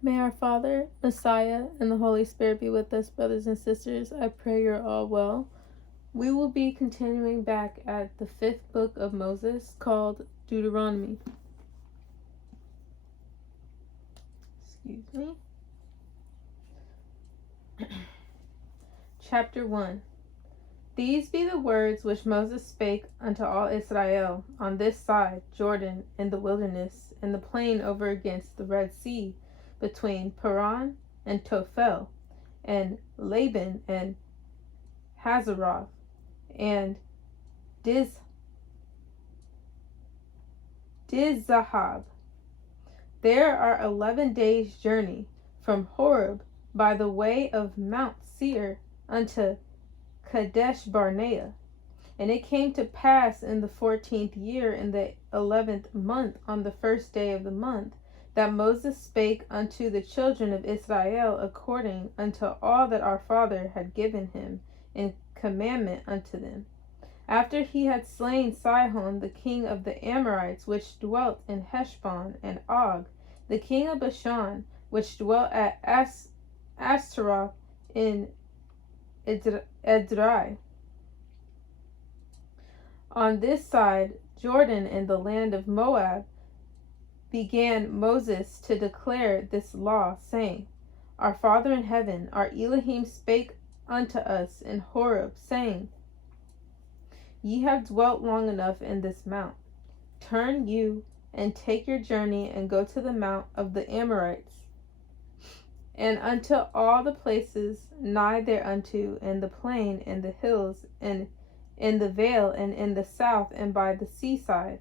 May our Father, Messiah, and the Holy Spirit be with us, brothers and sisters. I pray you're all well. We will be continuing back at the 5th book of Moses called Deuteronomy. Excuse me. Chapter 1. These be the words which Moses spake unto all Israel on this side Jordan, in the wilderness, in the plain over against the Red Sea, between Paran and Tophel, and Laban and Hazeroth, and Dizahab. There are 11 days' journey from Horeb by the way of Mount Seir unto Kadesh Barnea. And it came to pass in the 14th year, in the 11th month, on the first day of the month, that Moses spake unto the children of Israel according unto all that our father had given him in commandment unto them. After he had slain Sihon the king of the Amorites, which dwelt in Heshbon, and Og the king of Bashan, which dwelt at Ashtaroth in Edrei, on this side Jordan in the land of Moab, began Moses to declare this law, saying, Our Father in heaven, our Elohim spake unto us in Horeb, saying, Ye have dwelt long enough in this mount. Turn you and take your journey and go to the mount of the Amorites, and unto all the places nigh thereunto, in the plain, and the hills, and in the vale, and in the south, and by the seaside,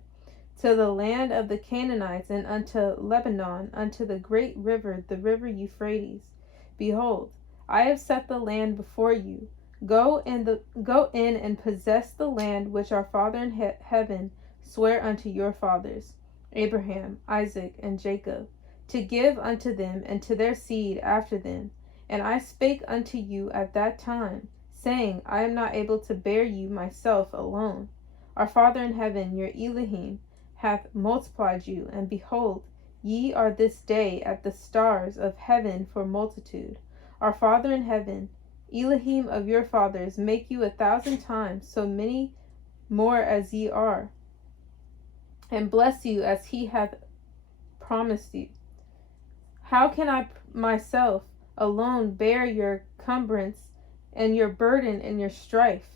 to the land of the Canaanites, and unto Lebanon, unto the great river, the river Euphrates. Behold, I have set the land before you. Go in and possess the land which our Father in heaven sware unto your fathers, Abraham, Isaac, and Jacob, to give unto them and to their seed after them. And I spake unto you at that time, saying, I am not able to bear you myself alone. Our Father in heaven, your Elohim, hath multiplied you, and behold, ye are this day at the stars of heaven for multitude. Our Father in heaven, Elohim of your fathers, make you 1,000 times so many more as ye are, and bless you as he hath promised you. How can I myself alone bear your cumbrance and your burden and your strife?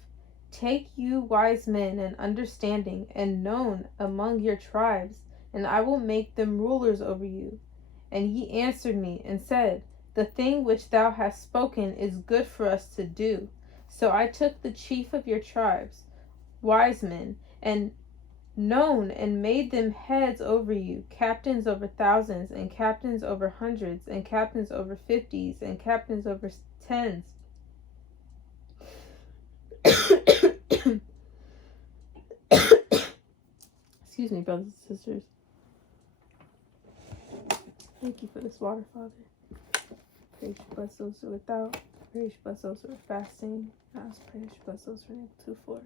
Take you wise men and understanding and known among your tribes, and I will make them rulers over you. And ye answered me and said, The thing which thou hast spoken is good for us to do. So I took the chief of your tribes, wise men, and known, and made them heads over you, captains over thousands, and captains over hundreds, and captains over 50s, and captains over 10s. Excuse me, brothers and sisters. Thank you for this water, Father. Pray you bless those who are without. Pray you bless those who are fasting. I also pray you bless those who are able to afford.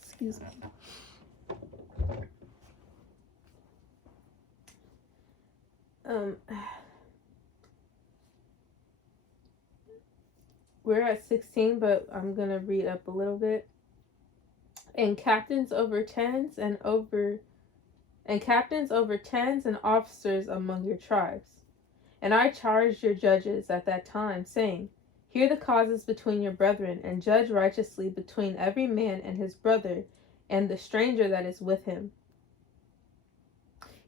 Excuse me. We're at 16, but I'm gonna read up a little bit. And captains over tens and officers among your tribes. And I charged your judges at that time, saying, Hear the causes between your brethren, and judge righteously between every man and his brother, and the stranger that is with him.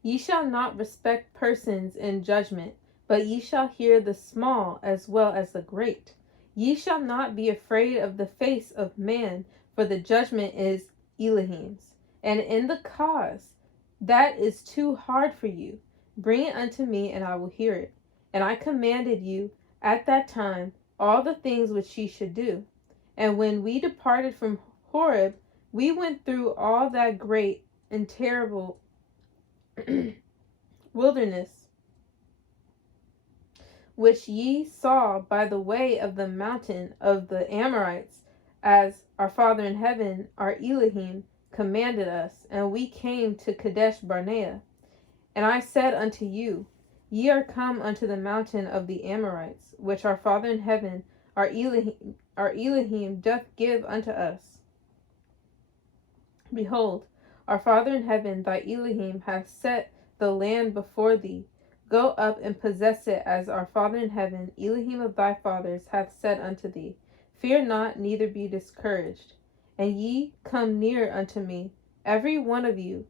Ye shall not respect persons in judgment, but ye shall hear the small as well as the great. Ye shall not be afraid of the face of man, for the judgment is Elohim's. And in the cause that is too hard for you, bring it unto me, and I will hear it. And I commanded you at that time all the things which ye should do. And when we departed from Horeb, we went through all that great and terrible wilderness, which ye saw by the way of the mountain of the Amorites, as our Father in heaven, our Elohim, commanded us, and we came to Kadesh Barnea. And I said unto you, Ye are come unto the mountain of the Amorites, which our Father in heaven, our Elohim doth give unto us. Behold, our Father in heaven, thy Elohim, hath set the land before thee. Go up and possess it, as our Father in heaven, Elohim of thy fathers, hath said unto thee. Fear not, neither be discouraged. And ye come near unto me, every one of you,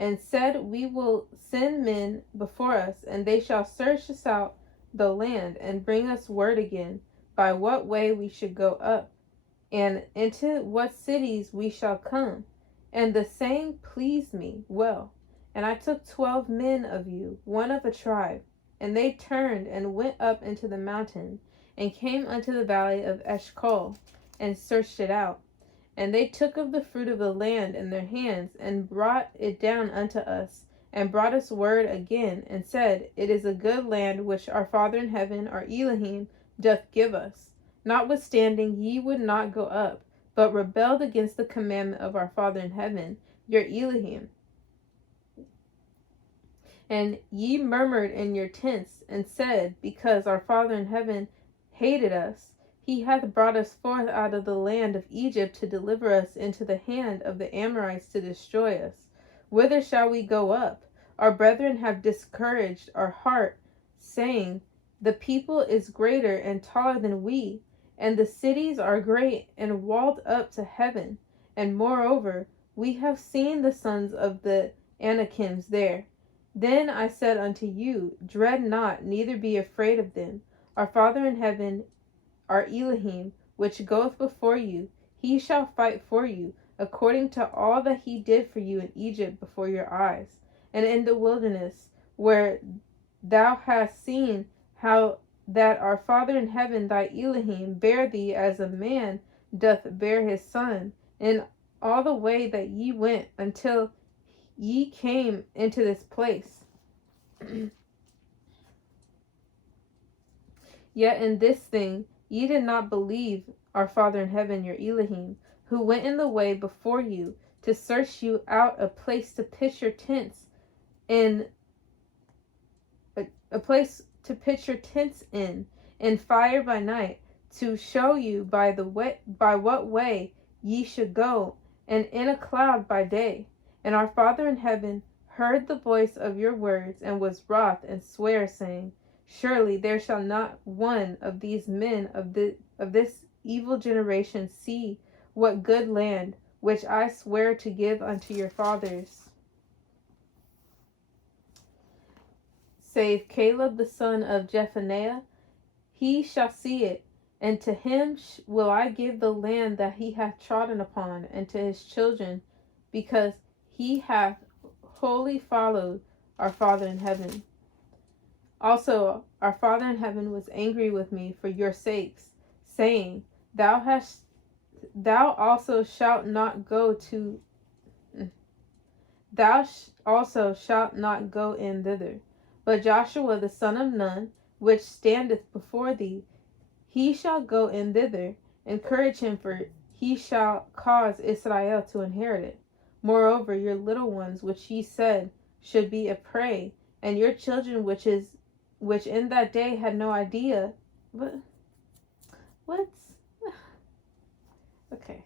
and said, We will send men before us, and they shall search us out the land, and bring us word again, by what way we should go up, and into what cities we shall come. And the saying pleased me well. And I took 12 men of you, one of a tribe, and they turned and went up into the mountain, and came unto the valley of Eshcol, and searched it out. And they took of the fruit of the land in their hands, and brought it down unto us, and brought us word again, and said, It is a good land which our Father in heaven, our Elohim, doth give us. Notwithstanding ye would not go up, but rebelled against the commandment of our Father in heaven, your Elohim. And ye murmured in your tents, and said, Because our Father in heaven hated us, he hath brought us forth out of the land of Egypt to deliver us into the hand of the Amorites to destroy us. Whither shall we go up? Our brethren have discouraged our heart, saying, The people is greater and taller than we, and the cities are great and walled up to heaven. And moreover, we have seen the sons of the Anakims there. Then I said unto you, Dread not, neither be afraid of them. Our Father in heaven, our Elohim, which goeth before you, he shall fight for you, according to all that he did for you in Egypt before your eyes, and in the wilderness, where thou hast seen how that our Father in heaven, thy Elohim, bare thee as a man doth bear his son, in all the way that ye went, until ye came into this place. Yet in this thing ye did not believe our Father in heaven, your Elohim, who went in the way before you to search you out a place to pitch your tents in, a place to pitch your tents in fire by night, to show you by what way ye should go, and in a cloud by day. And our Father in heaven heard the voice of your words, and was wroth, and sware, saying, Surely there shall not one of these men of this evil generation see what good land which I swear to give unto your fathers, save Caleb the son of Jephunneh. He shall see it, and to him will I give the land that he hath trodden upon, and to his children, because he hath wholly followed our Father in heaven. Also, our Father in heaven was angry with me for your sakes, saying, Thou also shalt not go in thither. But Joshua the son of Nun, which standeth before thee, he shall go in thither. Encourage him, for he shall cause Israel to inherit it. Moreover, your little ones, which ye said should be a prey, and your children, which in that day had no idea. But what's okay.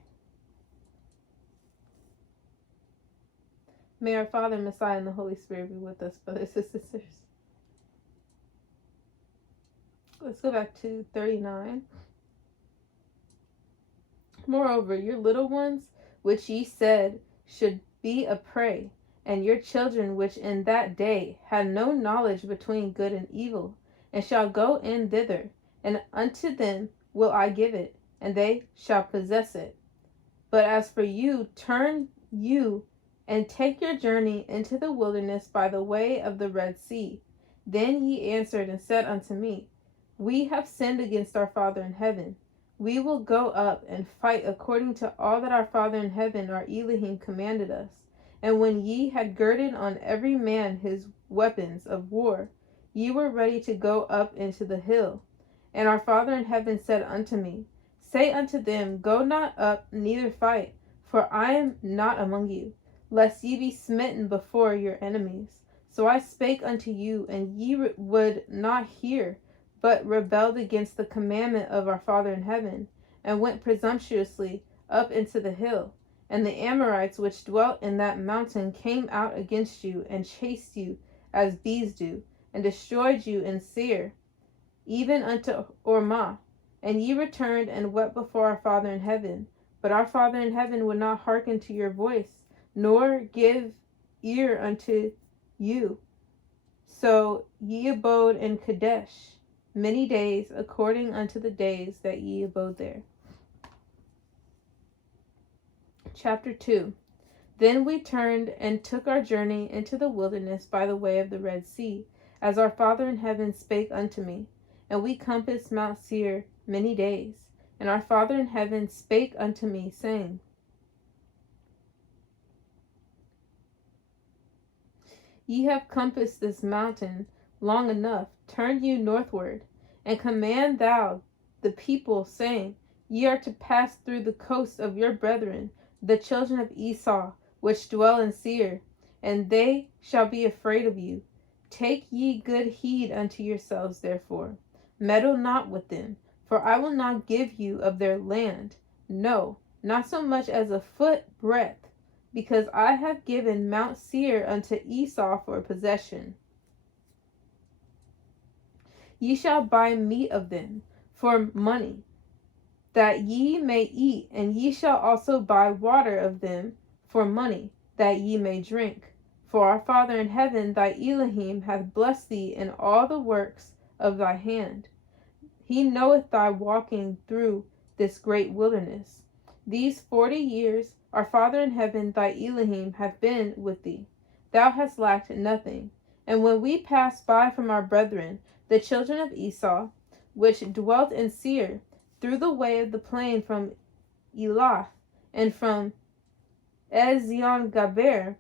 May our Father, Messiah, and the Holy Spirit be with us, brothers and sisters. Let's go back to 39. Moreover, your little ones, which ye said should be a prey, and your children, which in that day had no knowledge between good and evil, and shall go in thither, and unto them will I give it, and they shall possess it. But as for you, turn you and take your journey into the wilderness by the way of the Red Sea. Then ye answered and said unto me, We have sinned against our Father in heaven. We will go up and fight according to all that our Father in heaven, our Elohim, commanded us. And when ye had girded on every man his weapons of war, ye were ready to go up into the hill. And our Father in heaven said unto me, Say unto them, Go not up, neither fight, for I am not among you, lest ye be smitten before your enemies. So I spake unto you, and ye would not hear, but rebelled against the commandment of our Father in heaven, and went presumptuously up into the hill. And the Amorites which dwelt in that mountain came out against you, and chased you as bees do, and destroyed you in Seir, even unto Ormah. And ye returned and wept before our Father in heaven. But our Father in heaven would not hearken to your voice, nor give ear unto you. So ye abode in Kadesh many days, according unto the days that ye abode there. Chapter 2. Then we turned and took our journey into the wilderness by the way of the Red Sea, as our Father in heaven spake unto me. And we compassed Mount Seir many days. And our Father in heaven spake unto me, saying, Ye have compassed this mountain long enough. Turn you northward, and command thou the people, saying, Ye are to pass through the coast of your brethren, the children of Esau, which dwell in Seir, and they shall be afraid of you. Take ye good heed unto yourselves, therefore. Meddle not with them, for I will not give you of their land, no, not so much as a foot breadth, because I have given Mount Seir unto Esau for a possession. Ye shall buy meat of them for money, that ye may eat, and ye shall also buy water of them for money, that ye may drink. For our Father in heaven, thy Elohim, hath blessed thee in all the works of thy hand. He knoweth thy walking through this great wilderness. These 40 years our Father in heaven, thy Elohim, hath been with thee. Thou hast lacked nothing. And when we passed by from our brethren, the children of Esau, which dwelt in Seir, through the way of the plain from Elath, and from Ezion-Gaber,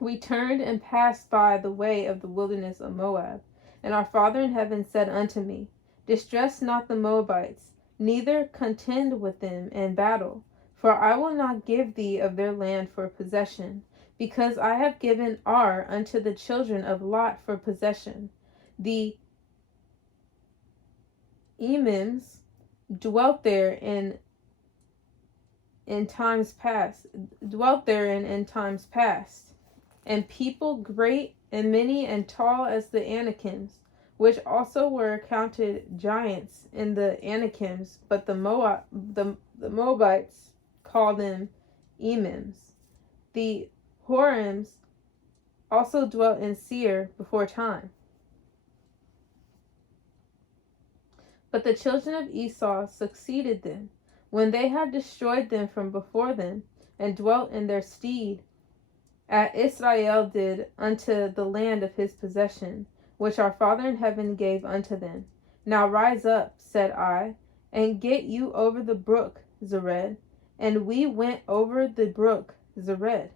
we turned and passed by the way of the wilderness of Moab. And our Father in heaven said unto me, Distress not the Moabites, neither contend with them in battle, for I will not give thee of their land for possession, because I have given Ar unto the children of Lot for possession. The Emims dwelt therein in times past, and people great and many and tall as the Anakims, which also were accounted giants in the Anakims, but the Moabites call them Emims. The Horims also dwelt in Seir before time. But the children of Esau succeeded them, when they had destroyed them from before them, and dwelt in their stead, as Israel did unto the land of his possession, which our Father in heaven gave unto them. Now rise up, said I, and get you over the brook Zered. And we went over the brook Zered.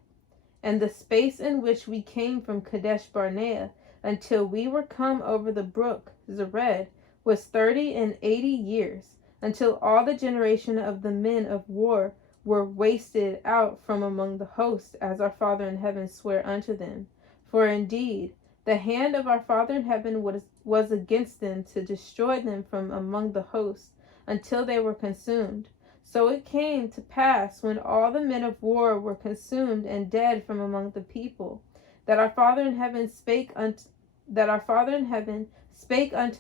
And the space in which we came from Kadesh Barnea until we were come over the brook Zered was 30 and 80 years, until all the generation of the men of war were wasted out from among the host, as our Father in heaven sware unto them. For indeed, the hand of our Father in heaven was against them to destroy them from among the host, until they were consumed. So it came to pass, when all the men of war were consumed and dead from among the people, that our Father in heaven spake unto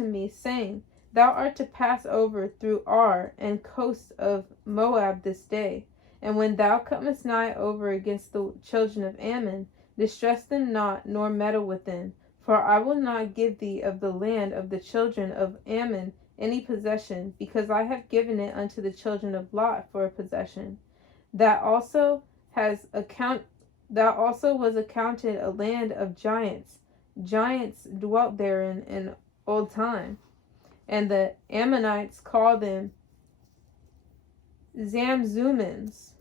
me, saying, Thou art to pass over through Ar and coast of Moab this day. And when thou comest nigh over against the children of Ammon, distress them not, nor meddle with them, for I will not give thee of the land of the children of Ammon any possession, because I have given it unto the children of Lot for a possession. That also was accounted a land of giants. Giants dwelt therein in old time, and the Ammonites call them Zamzummins,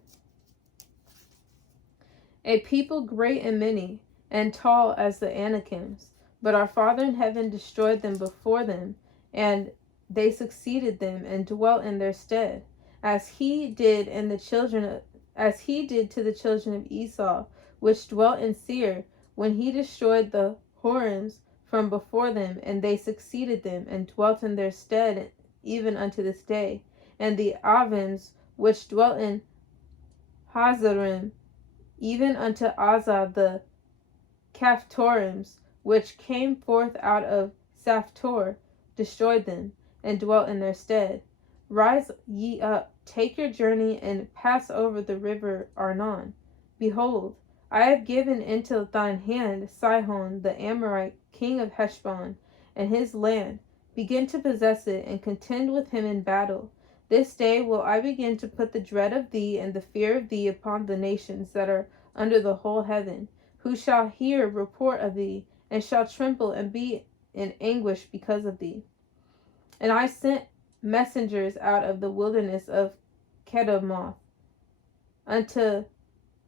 a people great and many, and tall as the Anakims. But our Father in heaven destroyed them before them, and they succeeded them and dwelt in their stead, as he did to the children of Esau, which dwelt in Seir, when he destroyed the Horims from before them, and they succeeded them and dwelt in their stead even unto this day, and the Avims which dwelt in Hazarim, even unto Azaz the Caphtorims, which came forth out of Saphtor, destroyed them, and dwelt in their stead. Rise ye up, take your journey, and pass over the river Arnon. Behold, I have given into thine hand Sihon the Amorite, king of Heshbon, and his land. Begin to possess it, and contend with him in battle. This day will I begin to put the dread of thee and the fear of thee upon the nations that are under the whole heaven, who shall hear report of thee, and shall tremble and be in anguish because of thee. And I sent messengers out of the wilderness of Kedemoth unto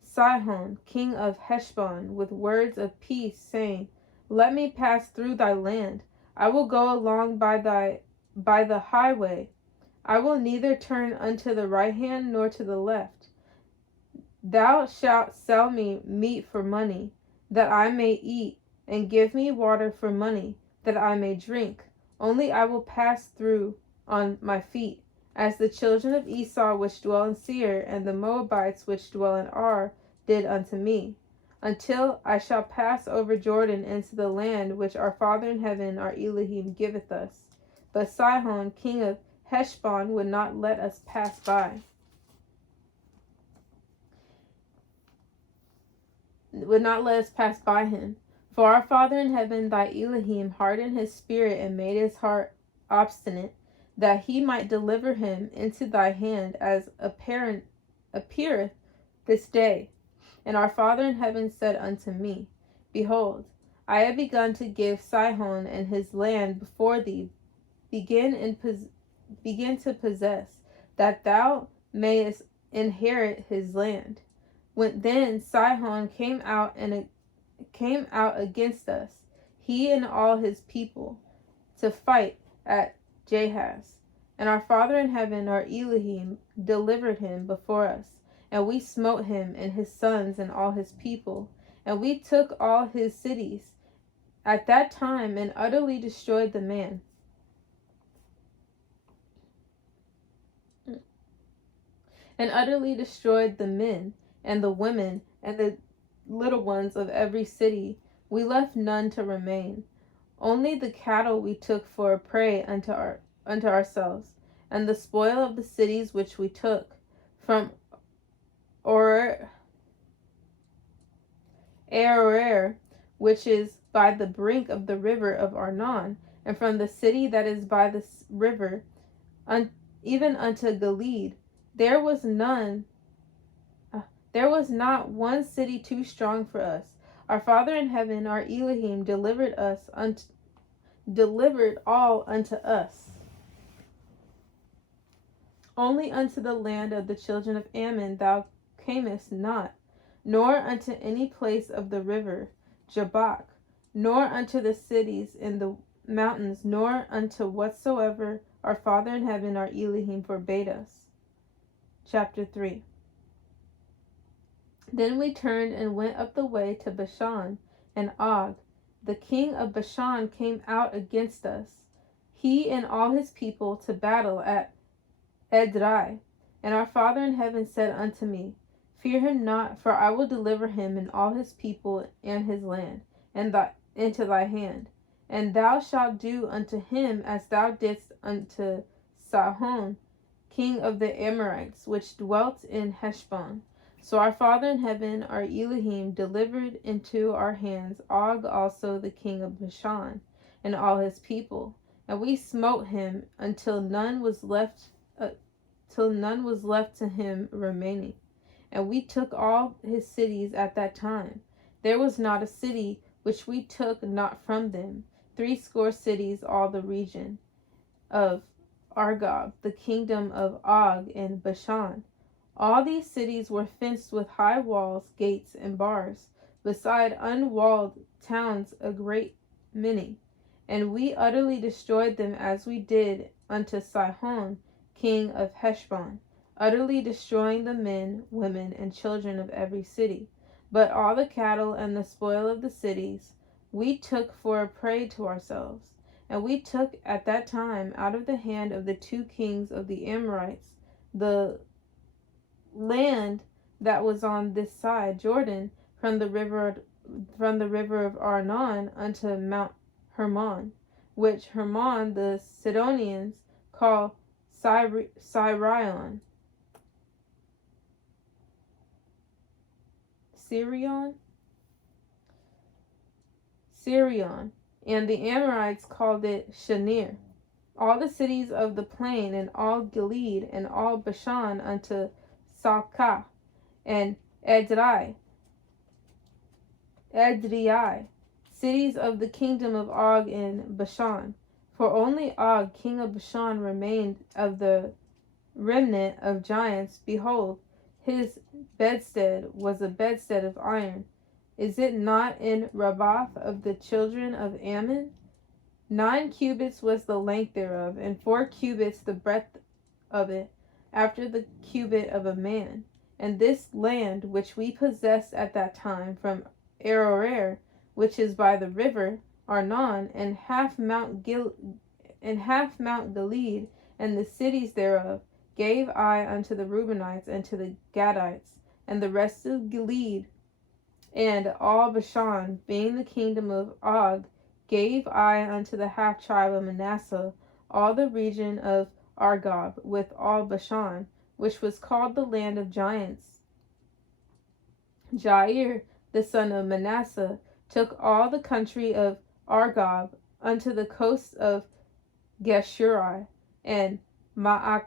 Sihon, king of Heshbon, with words of peace, saying, Let me pass through thy land. I will go along by the highway. I will neither turn unto the right hand nor to the left. Thou shalt sell me meat for money, that I may eat, and give me water for money, that I may drink. Only I will pass through on my feet, as the children of Esau which dwell in Seir, and the Moabites which dwell in Ar, did unto me, until I shall pass over Jordan into the land which our Father in heaven, our Elohim, giveth us. But Sihon, king of Heshbon, would not let us pass by. Him. For our Father in heaven, thy Elohim, hardened his spirit and made his heart obstinate, that he might deliver him into thy hand, as appeareth this day. And our Father in heaven said unto me, Behold, I have begun to give Sihon and his land before thee. Begin to possess, that thou mayest inherit his land. Then Sihon came out against us, he and all his people, to fight at Jahaz. And our Father in heaven, our Elohim, delivered him before us, and we smote him and his sons and all his people, and we took all his cities at that time, and utterly destroyed the man. And utterly destroyed the men, and the women, and the little ones of every city. We left none to remain. Only the cattle we took for a prey unto ourselves, and the spoil of the cities which we took from Aroer, which is by the brink of the river of Arnon, and from the city that is by the river, even unto Gilead. There was not one city too strong for us. Our Father in heaven, our Elohim, delivered all unto us. Only unto the land of the children of Ammon thou camest not, nor unto any place of the river Jabbok, nor unto the cities in the mountains, nor unto whatsoever our Father in heaven, our Elohim, forbade us. Chapter 3. Then we turned and went up the way to Bashan, and Og, the king of Bashan, came out against us, he and all his people, to battle at Edrei. And our Father in heaven said unto me, Fear him not, for I will deliver him and all his people and his land, and into thy hand. And thou shalt do unto him as thou didst unto Sihon, king of the Amorites, which dwelt in Heshbon. So our Father in heaven, our Elohim, delivered into our hands Og also the king of Bashan, and all his people, and we smote him until none was left to him remaining. And we took all his cities at that time. There was not a city which we took not from them. 80 cities, all the region of Argob, the kingdom of Og and Bashan. All these cities were fenced with high walls, gates, and bars, beside unwalled towns a great many. And we utterly destroyed them, as we did unto Sihon, king of Heshbon, utterly destroying the men, women, and children of every city. But all the cattle and the spoil of the cities we took for a prey to ourselves. And we took at that time out of the hand of the 2 kings of the Amorites the land that was on this side Jordan, from the river of Arnon unto Mount Hermon, which Hermon the Sidonians call Sirion. Sirion, and the Amorites called it Shinir. All the cities of the plain, and all Gilead, and all Bashan unto Salcah, and Edrei, cities of the kingdom of Og in Bashan. For only Og, king of Bashan, remained of the remnant of giants. Behold, his bedstead was a bedstead of iron. Is it not in Rabbath of the children of Ammon? 9 cubits was the length thereof, and 4 cubits the breadth of it, after the cubit of a man. And this land which we possessed at that time from Aroer, which is by the river Arnon, and half Mount Gilead, and the cities thereof, gave I unto the Reubenites and to the Gadites, and the rest of Gilead, and all Bashan, being the kingdom of Og, gave I unto the half tribe of Manasseh, all the region of Argob, with all Bashan, which was called the land of giants. Jair, the son of Manasseh, took all the country of Argob unto the coast of Geshuri and Ma'akathi,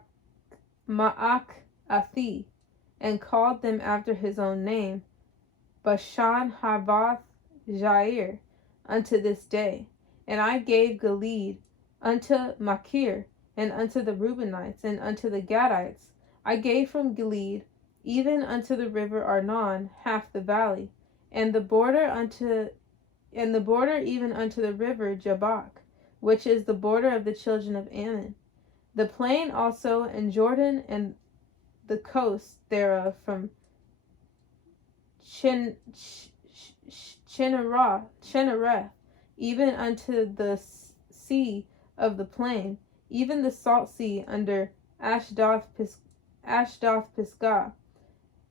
and called them after his own name, Bashan Havoth Jair, unto this day. And I gave Gilead unto Machir, and unto the Reubenites, and unto the Gadites. I gave from Gilead even unto the river Arnon half the valley, and the border even unto the river Jabbok, which is the border of the children of Ammon. The plain also, and Jordan, and the coast thereof, from Chinnereth, even unto the sea of the plain, even the salt sea under Ashdoth Pisgah,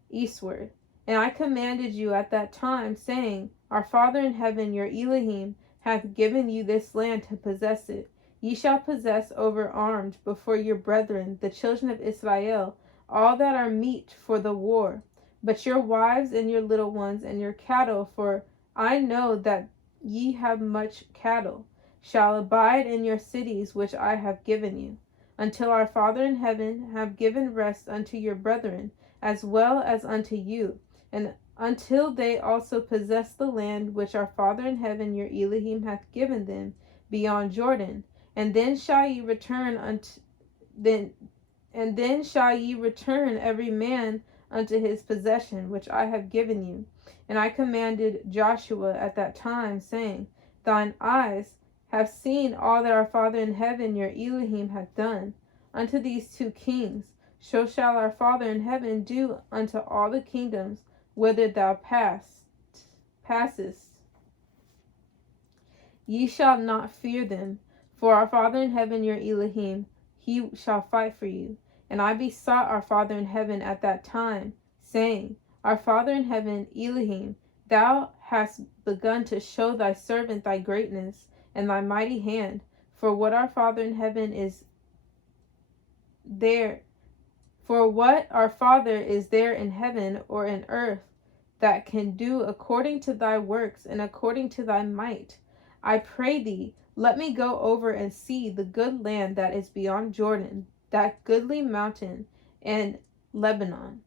eastward. And I commanded you at that time, saying, Our Father in heaven, your Elohim, hath given you this land to possess it. Ye shall possess overarmed before your brethren, the children of Israel, all that are meet for the war. But your wives and your little ones and your cattle, for I know that ye have much cattle, shall abide in your cities which I have given you, until our Father in heaven have given rest unto your brethren, as well as unto you, and until they also possess the land which our Father in heaven your Elohim hath given them beyond Jordan. And then shall ye return every man unto his possession, which I have given you. And I commanded Joshua at that time, saying, Thine eyes have seen all that our Father in heaven your Elohim hath done unto these 2 kings. So shall our Father in heaven do unto all the kingdoms whither thou passest. Ye shall not fear them, for our Father in heaven your Elohim, he shall fight for you. And I besought our Father in heaven at that time, saying, Our Father in heaven, Elohim, thou hast begun to show thy servant thy greatness and thy mighty hand. For what our Father in heaven is there in heaven or in earth that can do according to thy works and according to thy might. I pray thee, let me go over and see the good land that is beyond Jordan, that goodly mountain and Lebanon.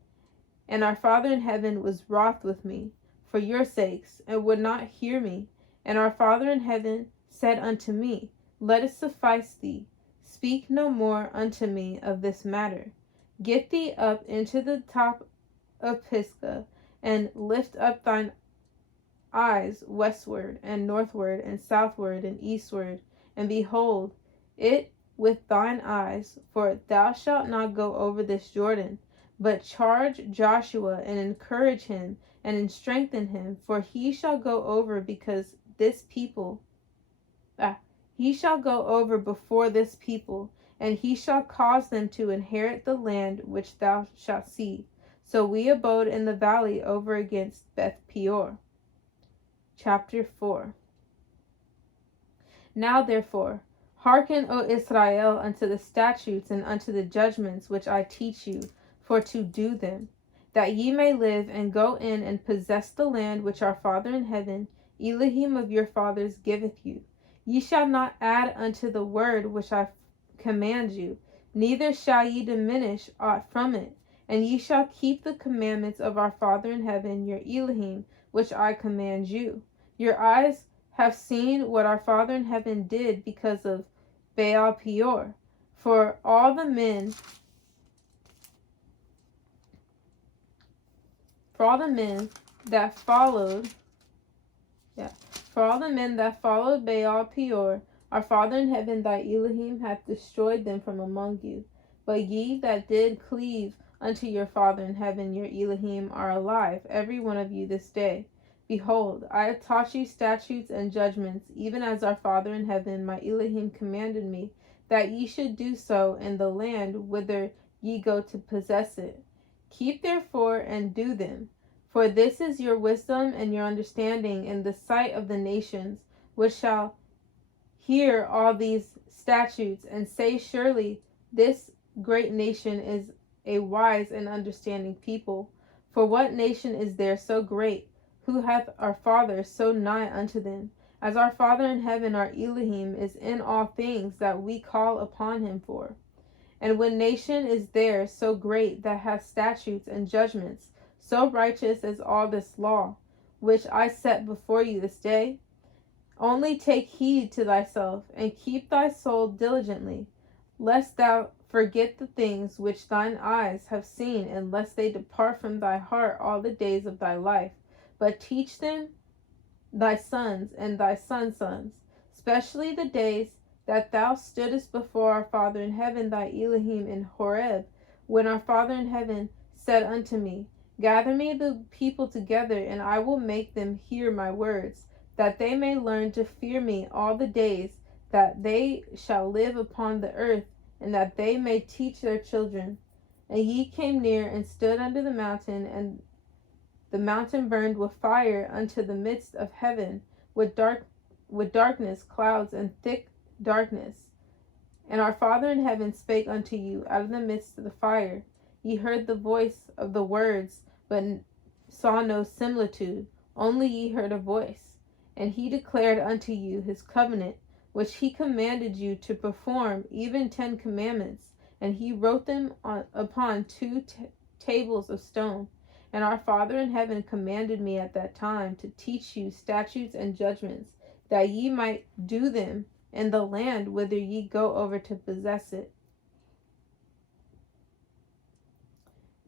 And our Father in heaven was wroth with me for your sakes, and would not hear me. And our Father in heaven said unto me, Let it suffice thee. Speak no more unto me of this matter. Get thee up into the top of Pisgah, and lift up thine eyes westward, and northward, and southward, and eastward, and behold, it with thine eyes, for thou shalt not go over this Jordan, but charge Joshua and encourage him and strengthen him, for he shall go over because this people he shall go over before this people, and he shall cause them to inherit the land which thou shalt see. So we abode in the valley over against Beth Peor. Chapter 4. Now therefore, hearken, O Israel, unto the statutes and unto the judgments which I teach you, for to do them, that ye may live and go in and possess the land which our Father in heaven, Elohim of your fathers, giveth you. Ye shall not add unto the word which I command you, neither shall ye diminish aught from it, and ye shall keep the commandments of our Father in heaven, your Elohim, which I command you. Your eyes have seen what our Father in heaven did because of Baal Peor. For all the men that followed Baal Peor, our Father in heaven, thy Elohim, hath destroyed them from among you. But ye that did cleave unto your Father in heaven, your Elohim, are alive, every one of you this day. Behold, I have taught you statutes and judgments, even as our Father in heaven, my Elohim, commanded me, that ye should do so in the land whither ye go to possess it. Keep therefore and do them, for this is your wisdom and your understanding in the sight of the nations, which shall hear all these statutes, and say, surely this great nation is a wise and understanding people. For what nation is there so great, who hath our Father so nigh unto them, as our Father in heaven, our Elohim, is in all things that we call upon him for? And what nation is there so great that hath statutes and judgments, so righteous as all this law, which I set before you this day? Only take heed to thyself, and keep thy soul diligently, lest thou forget the things which thine eyes have seen, and lest they depart from thy heart all the days of thy life. But teach them thy sons and thy sons' sons, especially the days that thou stoodest before our Father in heaven, thy Elohim, in Horeb, when our Father in heaven said unto me, gather me the people together, and I will make them hear my words, that they may learn to fear me all the days that they shall live upon the earth, and that they may teach their children. And ye came near and stood under the mountain, and the mountain burned with fire unto the midst of heaven, with darkness, clouds, and thick darkness. And our Father in heaven spake unto you out of the midst of the fire. Ye heard the voice of the words, but saw no similitude, only ye heard a voice. And he declared unto you his covenant, which he commanded you to perform, even 10 commandments, and he wrote them upon 2 tables of stone. And our Father in heaven commanded me at that time to teach you statutes and judgments, that ye might do them in the land whither ye go over to possess it.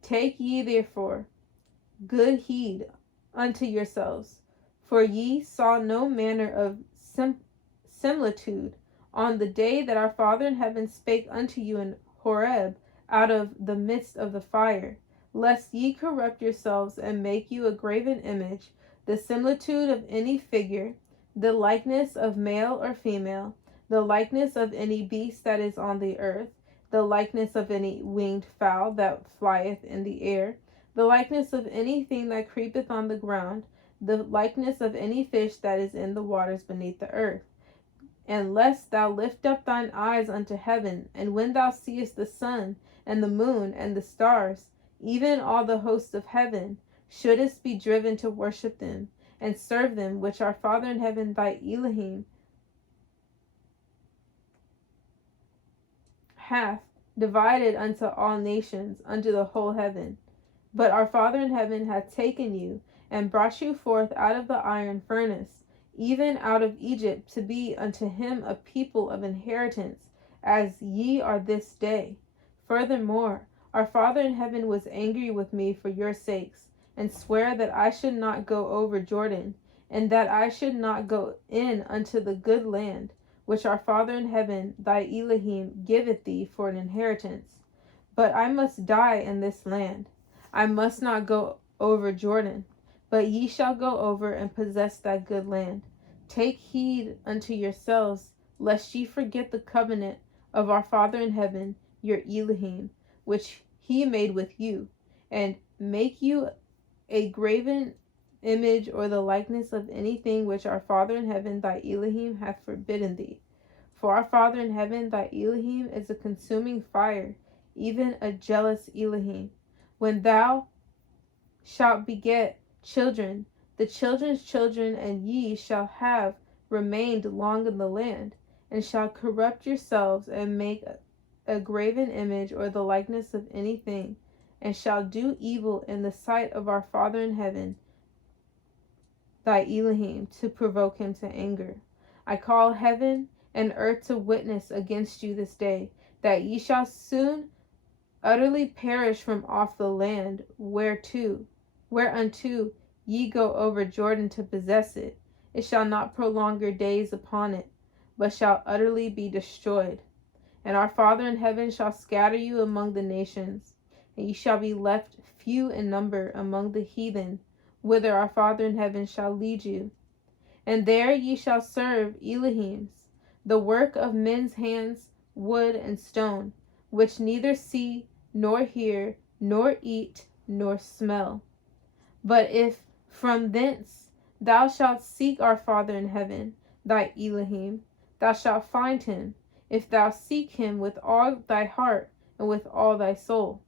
Take ye therefore good heed unto yourselves, for ye saw no manner of similitude on the day that our Father in heaven spake unto you in Horeb out of the midst of the fire, lest ye corrupt yourselves and make you a graven image, the similitude of any figure, the likeness of male or female, the likeness of any beast that is on the earth, the likeness of any winged fowl that flieth in the air, the likeness of anything that creepeth on the ground, the likeness of any fish that is in the waters beneath the earth. And lest thou lift up thine eyes unto heaven, and when thou seest the sun, and the moon, and the stars, even all the hosts of heaven, shouldest be driven to worship them, and serve them, which our Father in heaven, thy Elohim, hath divided unto all nations under the whole heaven. But our Father in heaven hath taken you, and brought you forth out of the iron furnace, even out of Egypt, to be unto him a people of inheritance, as ye are this day. Furthermore, our Father in heaven was angry with me for your sakes, and sware that I should not go over Jordan, and that I should not go in unto the good land, which our Father in heaven, thy Elohim, giveth thee for an inheritance. But I must die in this land. I must not go over Jordan, but ye shall go over and possess that good land. Take heed unto yourselves, lest ye forget the covenant of our Father in heaven, your Elohim, which he made with you, and make you a graven image or the likeness of anything which our Father in heaven, thy Elohim, hath forbidden thee. For our Father in heaven, thy Elohim, is a consuming fire, even a jealous Elohim. When thou shalt beget children, the children's children, and ye shall have remained long in the land, and shall corrupt yourselves, and make a graven image or the likeness of anything, and shall do evil in the sight of our Father in heaven, thy Elohim, to provoke him to anger. I call heaven and earth to witness against you this day, that ye shall soon utterly perish from off the land whereunto ye go over Jordan to possess it. It shall not prolong your days upon it, but shall utterly be destroyed. And our Father in heaven shall scatter you among the nations, and ye shall be left few in number among the heathen, whither our Father in heaven shall lead you. And there ye shall serve Elohims, the work of men's hands, wood and stone, which neither see, nor hear, nor eat, nor smell. But if from thence thou shalt seek our Father in heaven, thy Elohim, thou shalt find him, if thou seek him with all thy heart and with all thy soul.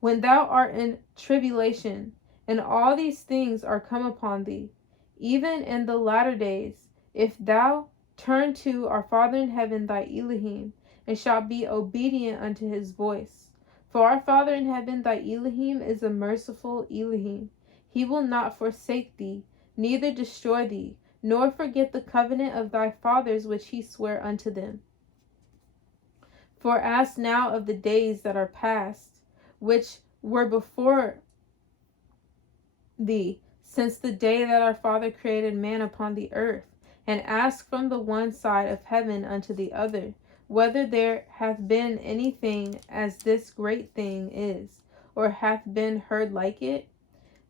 When thou art in tribulation, and all these things are come upon thee, even in the latter days, if thou turn to our Father in heaven, thy Elohim, and shalt be obedient unto his voice. For our Father in heaven, thy Elohim, is a merciful Elohim. He will not forsake thee, neither destroy thee, nor forget the covenant of thy fathers which he sware unto them. For ask now of the days that are past, which were before thee, since the day that our Father created man upon the earth, and ask from the one side of heaven unto the other, whether there hath been anything as this great thing is, or hath been heard like it?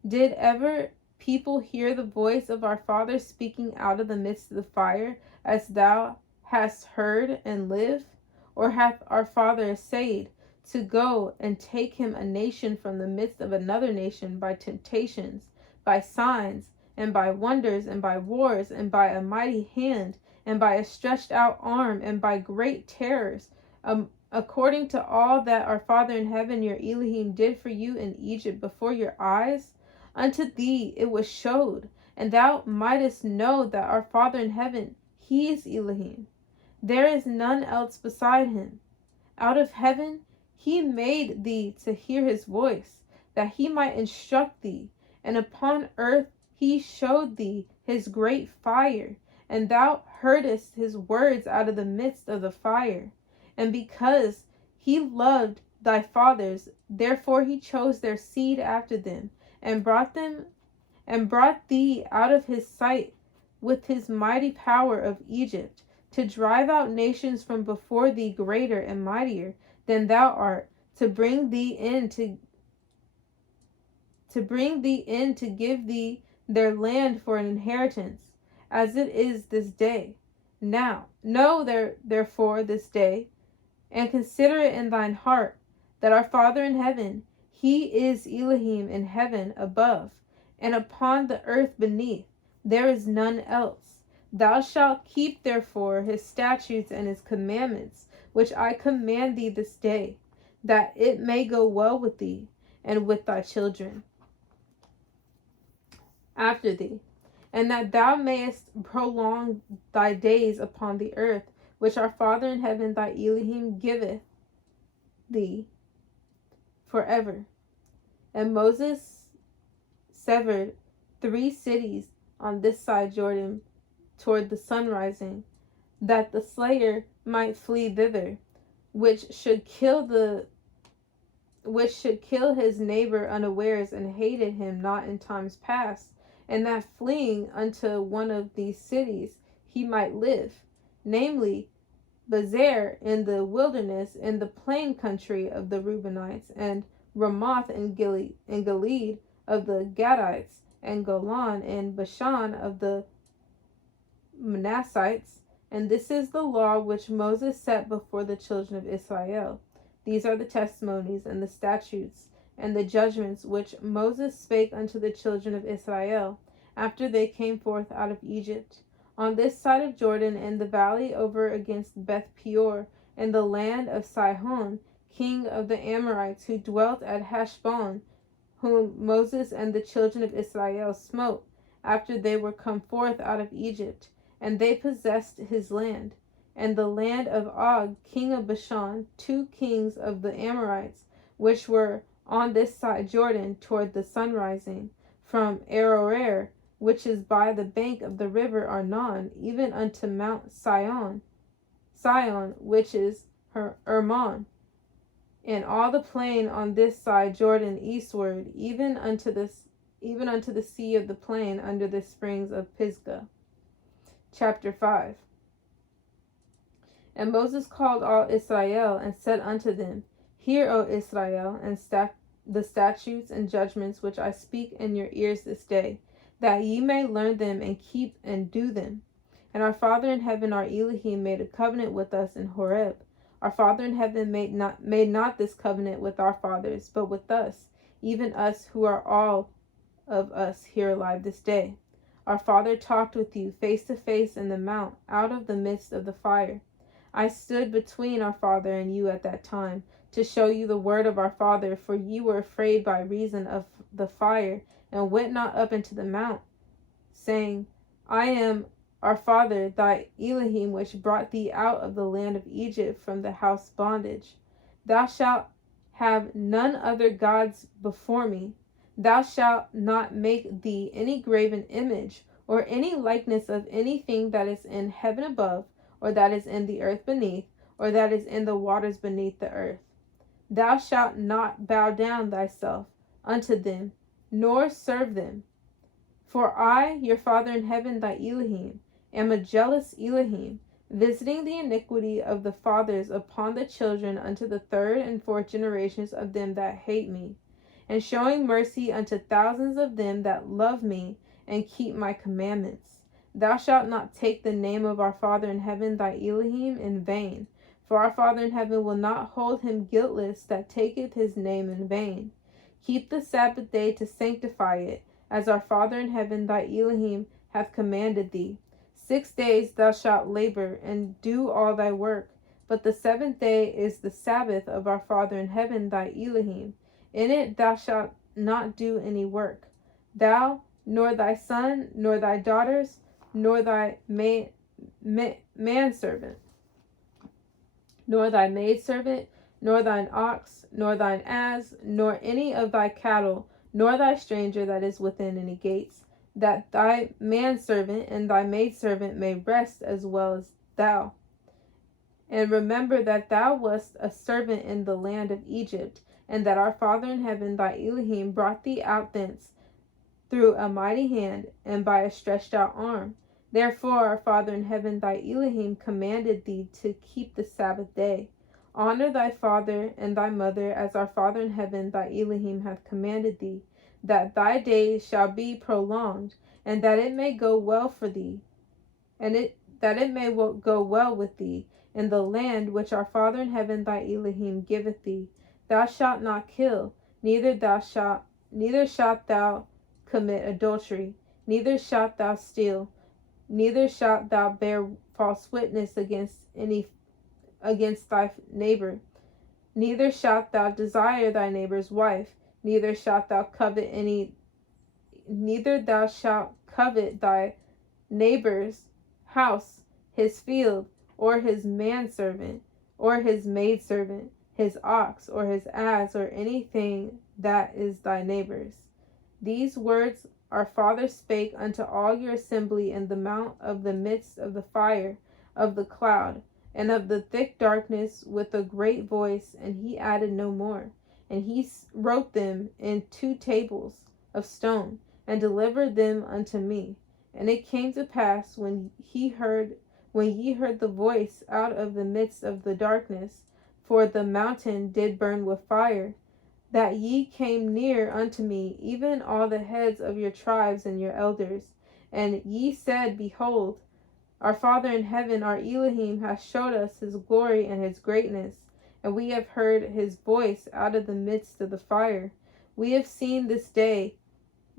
Did ever people hear the voice of our Father speaking out of the midst of the fire, as thou hast heard, and live? Or hath our Father essayed to go and take him a nation from the midst of another nation by temptations, by signs, and by wonders, and by wars, and by a mighty hand, and by a stretched out arm, and by great terrors, according to all that our Father in heaven, your Elohim, did for you in Egypt before your eyes? Unto thee it was showed, and thou mightest know that our Father in heaven, he is Elohim. There is none else beside him. Out of heaven he made thee to hear his voice, that he might instruct thee, and upon earth he showed thee his great fire, and thou heardest his words out of the midst of the fire. And because he loved thy fathers, therefore he chose their seed after them, and brought thee out of his sight with his mighty power of Egypt, to drive out nations from before thee greater and mightier than thou art, to bring thee in to give thee their land for an inheritance, as it is this day. Now know therefore this day, and consider it in thine heart, that our Father in heaven, he is Elohim in heaven above, and upon the earth beneath. There is none else. Thou shalt keep therefore his statutes and his commandments, which I command thee this day, that it may go well with thee, and with thy children after thee, and that thou mayest prolong thy days upon the earth, which our Father in heaven, thy Elohim, giveth thee forever. And Moses severed 3 cities on this side Jordan toward the sun rising, that the slayer might flee thither, which should kill his neighbor unawares, and hated him not in times past, and that fleeing unto one of these cities he might live. namely Bezer in the wilderness, in the plain country of the Reubenites, and Ramoth in Gilead of the Gadites, and Golan in Bashan of the Manassites. And this is the law which Moses set before the children of Israel. These are the testimonies and the statutes and the judgments which Moses spake unto the children of Israel after they came forth out of Egypt, on this side of Jordan, in the valley over against Beth Peor, in the land of Sihon, king of the Amorites, who dwelt at Heshbon, whom Moses and the children of Israel smote after they were come forth out of Egypt, and they possessed his land. And the land of Og, king of Bashan, 2 kings of the Amorites, which were on this side Jordan toward the sunrising, from Aroer, which is by the bank of the river Arnon, even unto Mount Sion, which is Hermon, and all the plain on this side Jordan eastward, even unto the sea of the plain under the springs of Pisgah. Chapter 5. And Moses called all Israel, and said unto them, Hear, O Israel, and the statutes and judgments which I speak in your ears this day, that ye may learn them and keep and do them. And our Father in heaven, our Elohim, made a covenant with us in Horeb. Our Father in heaven made not this covenant with our fathers, but with us, even us who are all of us here alive this day. Our Father talked with you face to face in the mount, out of the midst of the fire. I stood between our Father and you at that time, to show you the word of our Father, for ye were afraid by reason of the fire, and went not up into the mount, saying, I am our Father, thy Elohim, which brought thee out of the land of Egypt from the house bondage. Thou shalt have none other gods before me. Thou shalt not make thee any graven image, or any likeness of anything that is in heaven above, or that is in the earth beneath, or that is in the waters beneath the earth. Thou shalt not bow down thyself unto them, nor serve them. For I, your Father in heaven, thy Elohim, am a jealous Elohim, visiting the iniquity of the fathers upon the children unto the 3rd and 4th generations of them that hate me, and showing mercy unto thousands of them that love me and keep my commandments. Thou shalt not take the name of our Father in heaven, thy Elohim, in vain. For our Father in heaven will not hold him guiltless that taketh his name in vain. Keep the Sabbath day to sanctify it, as our Father in heaven, thy Elohim, hath commanded thee. 6 days thou shalt labor, and do all thy work. But the 7th day is the Sabbath of our Father in heaven, thy Elohim. In it thou shalt not do any work, thou, nor thy son, nor thy daughters, nor thy manservant, nor thy maidservant, nor thine ox, nor thine ass, nor any of thy cattle, nor thy stranger that is within any gates, that thy manservant and thy maidservant may rest as well as thou. And remember that thou wast a servant in the land of Egypt, and that our Father in heaven, thy Elohim, brought thee out thence through a mighty hand and by a stretched out arm. Therefore our Father in heaven, thy Elohim, commanded thee to keep the Sabbath day. Honor thy father and thy mother, as our Father in heaven, thy Elohim, hath commanded thee, that thy days shall be prolonged, and that it may go well for thee, that it may go well with thee in the land which our Father in heaven, thy Elohim, giveth thee. Thou shalt not kill, neither shalt thou commit adultery, neither shalt thou steal, neither shalt thou bear false witness against thy neighbor, neither shalt thou desire thy neighbor's wife, neither shalt thou covet thy neighbor's house, his field, or his manservant, or his maidservant, his ox, or his ass, or anything that is thy neighbor's. These words our Father spake unto all your assembly in the mount of the midst of the fire, of the cloud, and of the thick darkness, with a great voice, and he added no more. And he wrote them in 2 tables of stone, and delivered them unto me. And it came to pass, when when ye heard the voice out of the midst of the darkness, for the mountain did burn with fire, that ye came near unto me, even all the heads of your tribes and your elders. And ye said, Behold, our Father in heaven, our Elohim, hath showed us his glory and his greatness, and we have heard his voice out of the midst of the fire. We have seen this day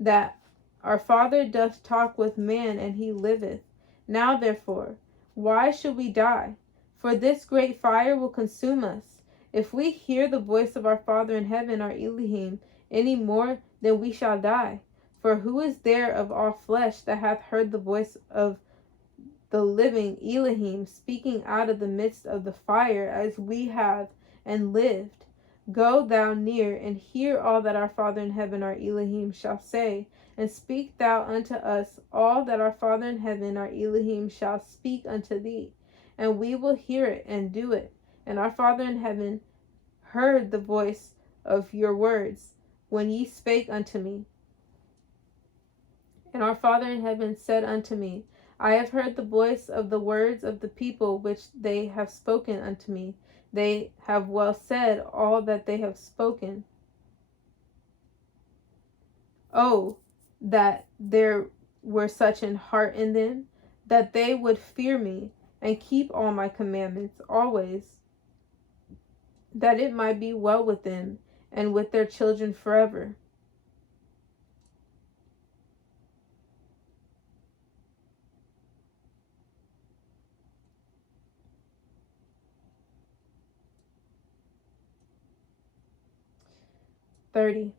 that our Father doth talk with man, and he liveth. Now therefore, why should we die? For this great fire will consume us. If we hear the voice of our Father in heaven, our Elohim, any more, then we shall die. For who is there of all flesh that hath heard the voice of the living Elohim speaking out of the midst of the fire, as we have, and lived? Go thou near, and hear all that our Father in heaven, our Elohim, shall say, and speak thou unto us all that our Father in heaven, our Elohim, shall speak unto thee, and we will hear it and do it. And our Father in heaven heard the voice of your words when ye spake unto me. And our Father in heaven said unto me, I have heard the voice of the words of the people which they have spoken unto me. They have well said all that they have spoken. Oh, that there were such an heart in them, that they would fear me, and keep all my commandments always, that it might be well with them, and with their children forever. "30.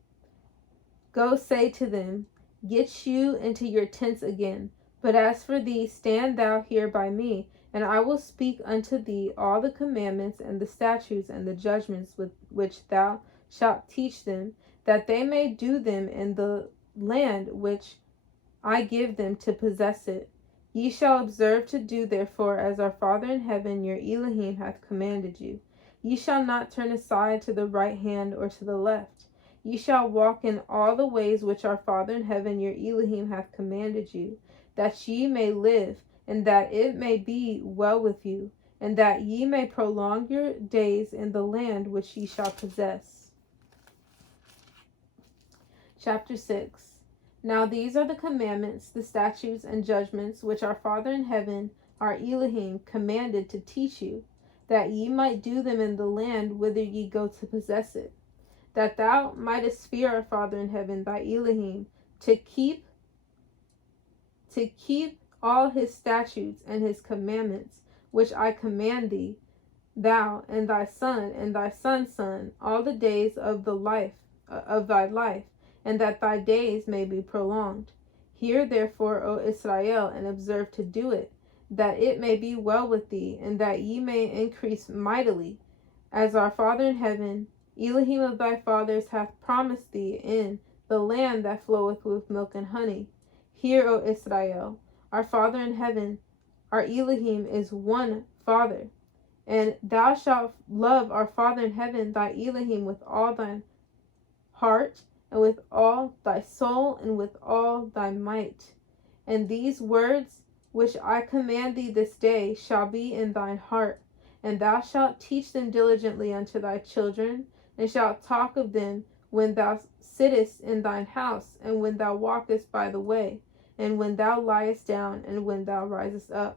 Go say to them, Get you into your tents again. But as for thee, stand thou here by me, and I will speak unto thee all the commandments and the statutes and the judgments with which thou shalt teach them, that they may do them in the land which I give them to possess it. Ye shall observe to do therefore as our Father in heaven your Elohim hath commanded you. Ye shall not turn aside to the right hand or to the left. Ye shall walk in all the ways which our Father in heaven your Elohim hath commanded you, that ye may live, and that it may be well with you, and that ye may prolong your days in the land which ye shall possess." Chapter 6. Now these are the commandments, the statutes, and judgments which our Father in heaven, our Elohim, commanded to teach you, that ye might do them in the land whither ye go to possess it, that thou mightest fear our Father in heaven, thy Elohim, to keep all his statutes and his commandments, which I command thee, thou and thy son and thy son's son, all the days of thy life, and that thy days may be prolonged. Hear therefore, O Israel, and observe to do it, that it may be well with thee, and that ye may increase mightily, as our Father in heaven, Elohim of thy fathers, hath promised thee, in the land that floweth with milk and honey. Hear, O Israel, our Father in heaven, our Elohim is one Father. And thou shalt love our Father in heaven, thy Elohim, with all thine heart, and with all thy soul, and with all thy might. And these words which I command thee this day shall be in thine heart, and thou shalt teach them diligently unto thy children, and shalt talk of them when thou sittest in thine house, and when thou walkest by the way, and when thou liest down, and when thou risest up.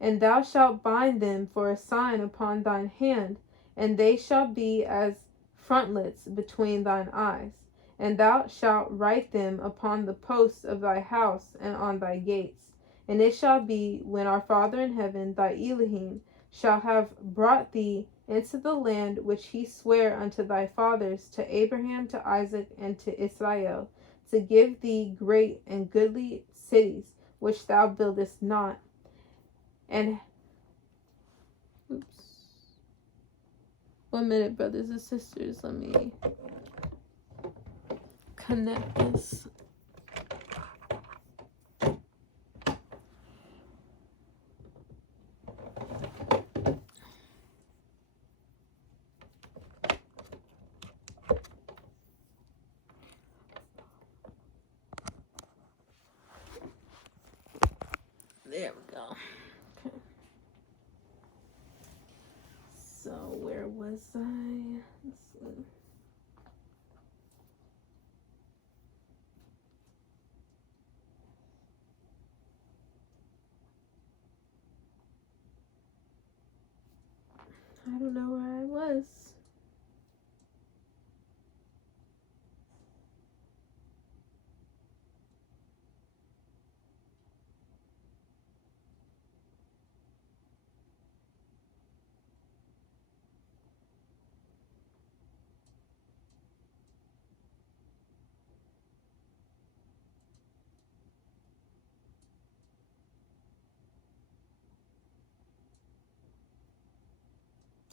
And thou shalt bind them for a sign upon thine hand, and they shall be as frontlets between thine eyes. And thou shalt write them upon the posts of thy house and on thy gates. And it shall be, when our Father in heaven, thy Elohim, shall have brought thee into the land which he sware unto thy fathers, to Abraham, to Isaac, and to Israel, to give thee great and goodly cities, which thou buildest not. And 1 minute, brothers and sisters, let me connect this. There we go. Okay. let's see. I don't know where I was.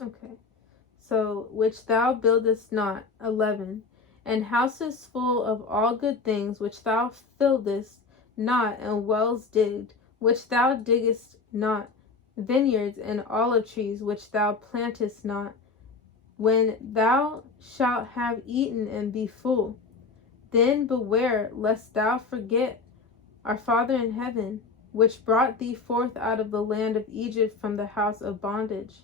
Okay. So, which thou buildest not. 11. And houses full of all good things, which thou fillest not, and wells digged, which thou diggest not, vineyards and olive trees, which thou plantest not. When thou shalt have eaten and be full, then beware lest thou forget our Father in heaven, which brought thee forth out of the land of Egypt from the house of bondage.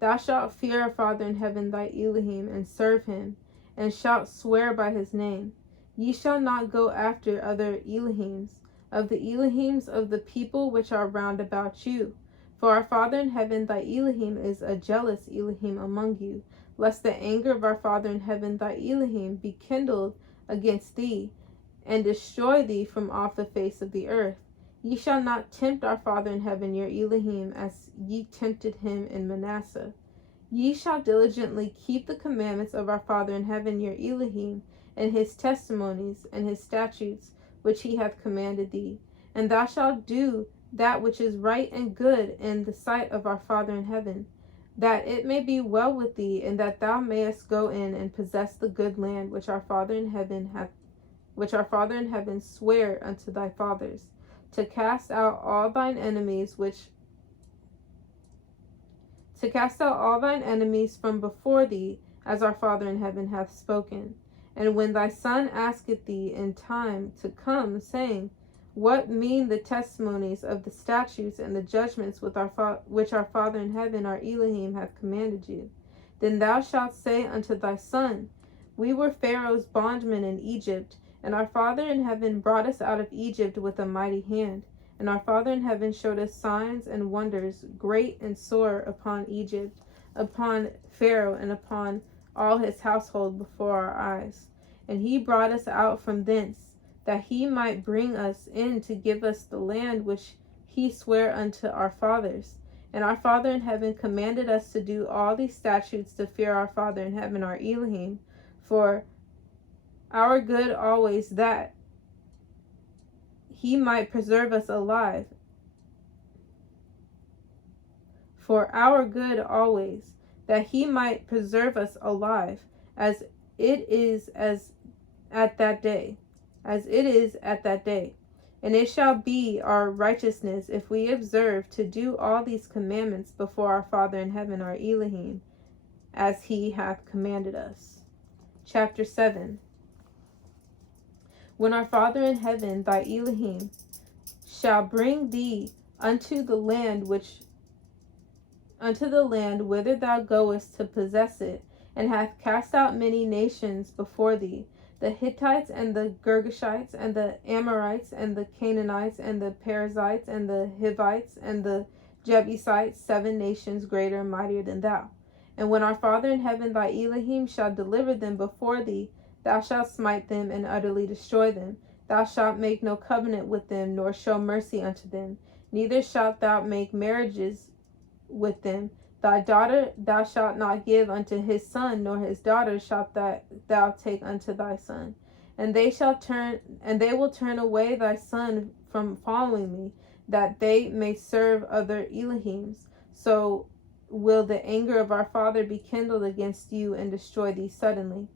Thou shalt fear our Father in heaven thy Elohim, and serve him, and shalt swear by his name. Ye shall not go after other Elohims, of the Elohims of the people which are round about you. For our Father in heaven thy Elohim is a jealous Elohim among you, lest the anger of our Father in heaven thy Elohim be kindled against thee, and destroy thee from off the face of the earth. Ye shall not tempt our Father in heaven your Elohim, as ye tempted him in Manasseh. Ye shall diligently keep the commandments of our Father in heaven your Elohim, and his testimonies, and his statutes, which he hath commanded thee. And thou shalt do that which is right and good in the sight of our Father in heaven, that it may be well with thee, and that thou mayest go in and possess the good land which our Father in heaven sware unto thy fathers, to cast out all thine enemies from before thee, as our Father in heaven hath spoken. And when thy son asketh thee in time to come, saying, What mean the testimonies of the statutes and the judgments which our Father in heaven, our Elohim, hath commanded you? Then thou shalt say unto thy son, We were Pharaoh's bondmen in Egypt, and our Father in heaven brought us out of Egypt with a mighty hand. And our Father in heaven showed us signs and wonders great and sore upon Egypt, upon Pharaoh, and upon all his household before our eyes. And he brought us out from thence, that he might bring us in to give us the land which he sware unto our fathers. And our Father in heaven commanded us to do all these statutes, to fear our Father in heaven, our Elohim, for our good always, that he might preserve us alive. For our good always, that he might preserve us alive, as it is at that day. And it shall be our righteousness if we observe to do all these commandments before our Father in heaven, our Elohim, as he hath commanded us. Chapter 7. When our Father in heaven, thy Elohim, shall bring thee unto the land whither thou goest to possess it, and hath cast out many nations before thee, the Hittites, and the Girgashites, and the Amorites, and the Canaanites, and the Perizzites, and the Hivites, and the Jebusites, 7 nations greater and mightier than thou. And when our Father in heaven, thy Elohim, shall deliver them before thee, thou shalt smite them and utterly destroy them. Thou shalt make no covenant with them, nor show mercy unto them. Neither shalt thou make marriages with them. Thy daughter thou shalt not give unto his son, nor his daughter shalt thou take unto thy son. And they will turn away thy son from following me, that they may serve other Elohims. So will the anger of our Father be kindled against you, and destroy thee suddenly.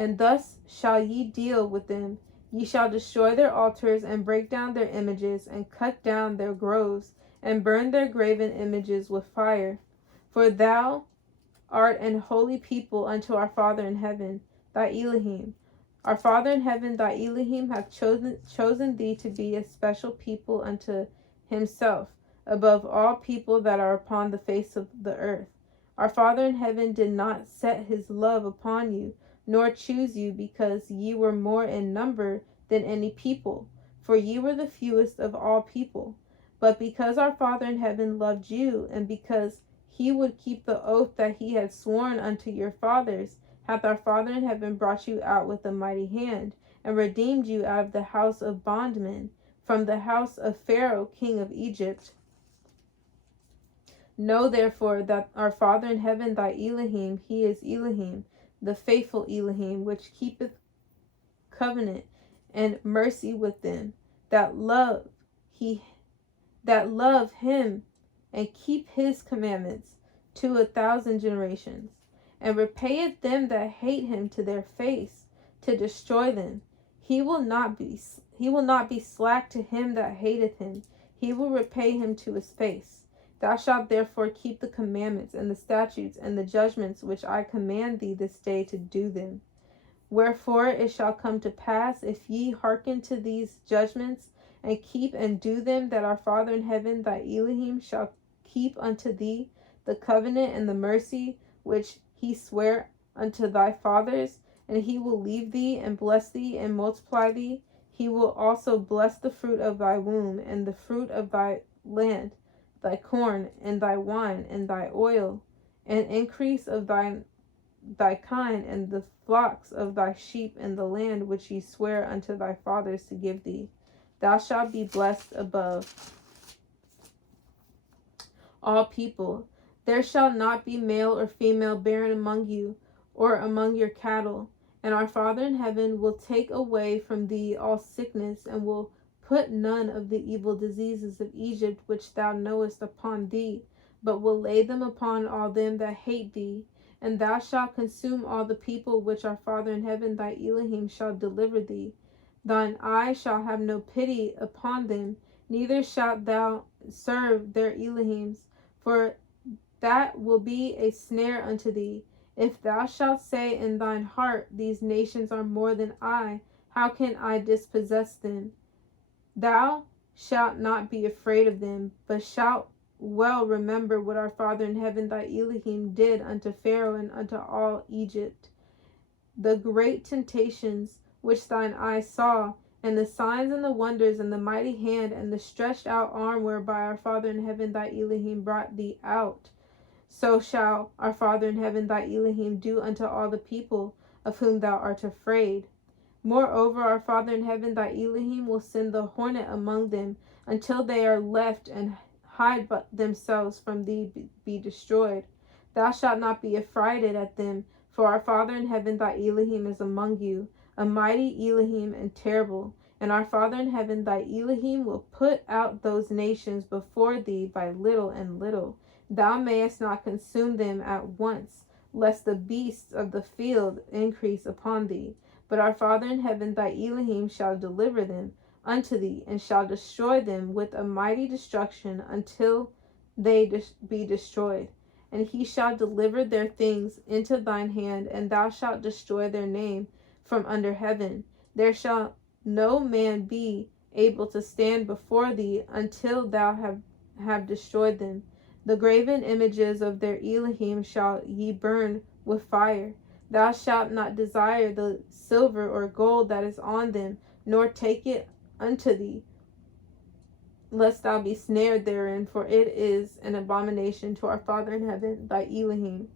And thus shall ye deal with them. Ye shall destroy their altars, and break down their images, and cut down their groves, and burn their graven images with fire. For thou art an holy people unto our Father in heaven, thy Elohim. Our Father in heaven, thy Elohim, hath chosen thee to be a special people unto himself, above all people that are upon the face of the earth. Our Father in heaven did not set his love upon you, nor choose you, because ye were more in number than any people, for ye were the fewest of all people. But because our Father in heaven loved you, and because he would keep the oath that he had sworn unto your fathers, hath our Father in heaven brought you out with a mighty hand, and redeemed you out of the house of bondmen, from the house of Pharaoh king of Egypt. Know therefore that our Father in heaven, thy Elohim, he is Elohim, the faithful Elohim, which keepeth covenant and mercy with them that love him and keep his commandments to 1,000 generations, and repayeth them that hate him to their face, to destroy them. He will not be slack to him that hateth him. He will repay him to his face. Thou shalt therefore keep the commandments and the statutes and the judgments which I command thee this day to do them. Wherefore it shall come to pass, if ye hearken to these judgments, and keep and do them, that our Father in heaven, thy Elohim, shall keep unto thee the covenant and the mercy which he sware unto thy fathers, and he will leave thee and bless thee and multiply thee. He will also bless the fruit of thy womb, and the fruit of thy land, thy corn, and thy wine, and thy oil, and increase of thy kind, and the flocks of thy sheep, and the land which he sware unto thy fathers to give thee. Thou shalt be blessed above all people. There shall not be male or female barren among you, or among your cattle. And our Father in heaven will take away from thee all sickness, and will put none of the evil diseases of Egypt which thou knowest upon thee, but will lay them upon all them that hate thee. And thou shalt consume all the people which our Father in heaven, thy Elohim, shall deliver thee. Thine eye shall have no pity upon them, neither shalt thou serve their Elohims, for that will be a snare unto thee. If thou shalt say in thine heart, these nations are more than I, how can I dispossess them? Thou shalt not be afraid of them, but shalt well remember what our Father in heaven, thy Elohim, did unto Pharaoh and unto all Egypt, the great temptations which thine eyes saw, and the signs and the wonders, and the mighty hand, and the stretched out arm whereby our Father in heaven, thy Elohim, brought thee out. So shall our Father in heaven, thy Elohim, do unto all the people of whom thou art afraid. Moreover, our Father in heaven, thy Elohim, will send the hornet among them, until they are left and hide themselves from thee, be destroyed. Thou shalt not be affrighted at them, for our Father in heaven, thy Elohim, is among you, a mighty Elohim and terrible. And our Father in heaven, thy Elohim, will put out those nations before thee by little and little. Thou mayest not consume them at once, lest the beasts of the field increase upon thee. But our Father in heaven, thy Elohim, shall deliver them unto thee, and shall destroy them with a mighty destruction until they be destroyed. And he shall deliver their things into thine hand, and thou shalt destroy their name from under heaven. There shall no man be able to stand before thee until thou have destroyed them. The graven images of their Elohim shall ye burn with fire. Thou shalt not desire the silver or gold that is on them, nor take it unto thee, lest thou be snared therein, for it is an abomination to our Father in heaven, thy Elohim.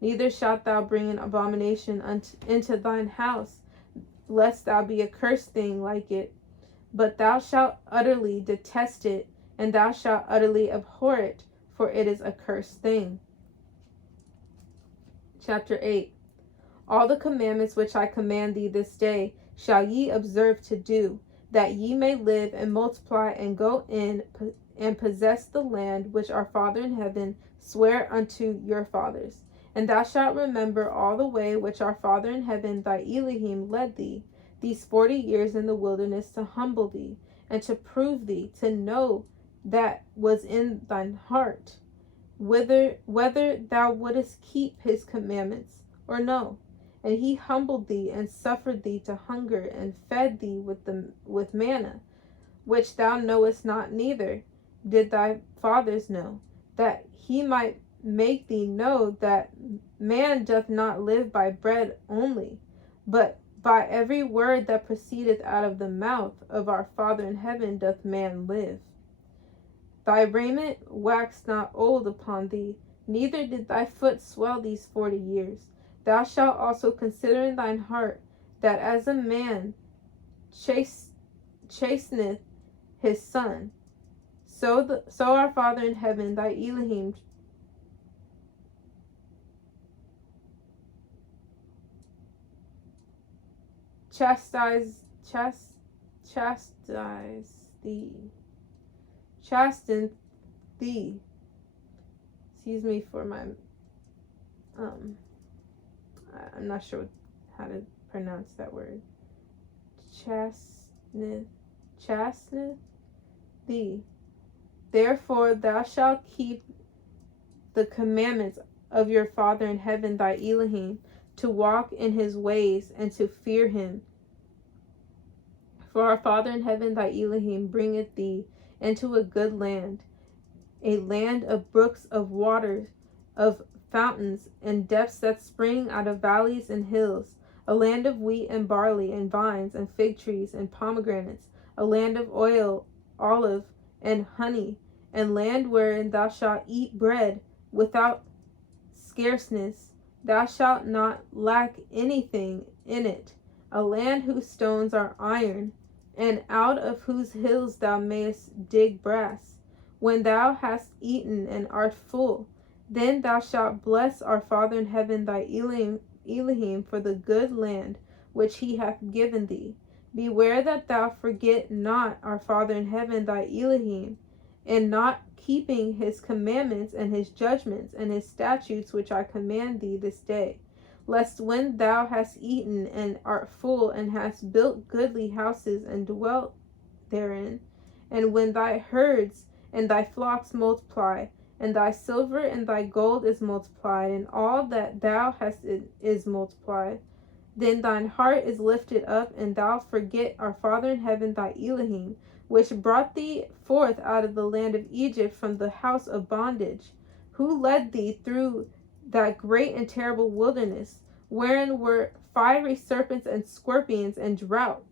Neither shalt thou bring an abomination into thine house, lest thou be a cursed thing like it. But thou shalt utterly detest it, and thou shalt utterly abhor it, for it is a cursed thing. Chapter 8. All the commandments which I command thee this day shall ye observe to do, that ye may live and multiply, and go in and possess the land which our Father in heaven sware unto your fathers. And thou shalt remember all the way which our Father in heaven, thy Elohim, led thee these 40 years in the wilderness, to humble thee, and to prove thee, to know that was in thine heart, whether thou wouldest keep his commandments or no. And he humbled thee, and suffered thee to hunger, and fed thee with manna, which thou knowest not, neither did thy fathers know, that he might make thee know that man doth not live by bread only, but by every word that proceedeth out of the mouth of our Father in heaven doth man live. Thy raiment waxed not old upon thee, neither did thy foot swell these 40 years. Thou shalt also consider in thine heart that as a man chasteneth his son, so our Father in heaven, thy Elohim, chastise chasten thee. Excuse me for my I'm not sure how to pronounce that word. Chasteneth thee. Therefore thou shalt keep the commandments of your Father in heaven, thy Elohim, to walk in his ways and to fear him. For our Father in heaven, thy Elohim, bringeth thee into a good land, a land of brooks of waters, of fountains, and depths that spring out of valleys and hills, a land of wheat and barley and vines and fig trees and pomegranates, a land of oil, olive, and honey, and land wherein thou shalt eat bread without scarceness. Thou shalt not lack anything in it, a land whose stones are iron, and out of whose hills thou mayest dig brass. When thou hast eaten and art full, then thou shalt bless our Father in heaven, thy Elohim, for the good land which he hath given thee. Beware that thou forget not our Father in heaven, thy Elohim, and not keeping his commandments and his judgments and his statutes which I command thee this day, lest when thou hast eaten and art full, and hast built goodly houses and dwelt therein, and when thy herds and thy flocks multiply, and thy silver and thy gold is multiplied, and all that thou hast is multiplied, then thine heart is lifted up, and thou forget our Father in heaven, thy Elohim, which brought thee forth out of the land of Egypt from the house of bondage, who led thee through that great and terrible wilderness, wherein were fiery serpents and scorpions and drought,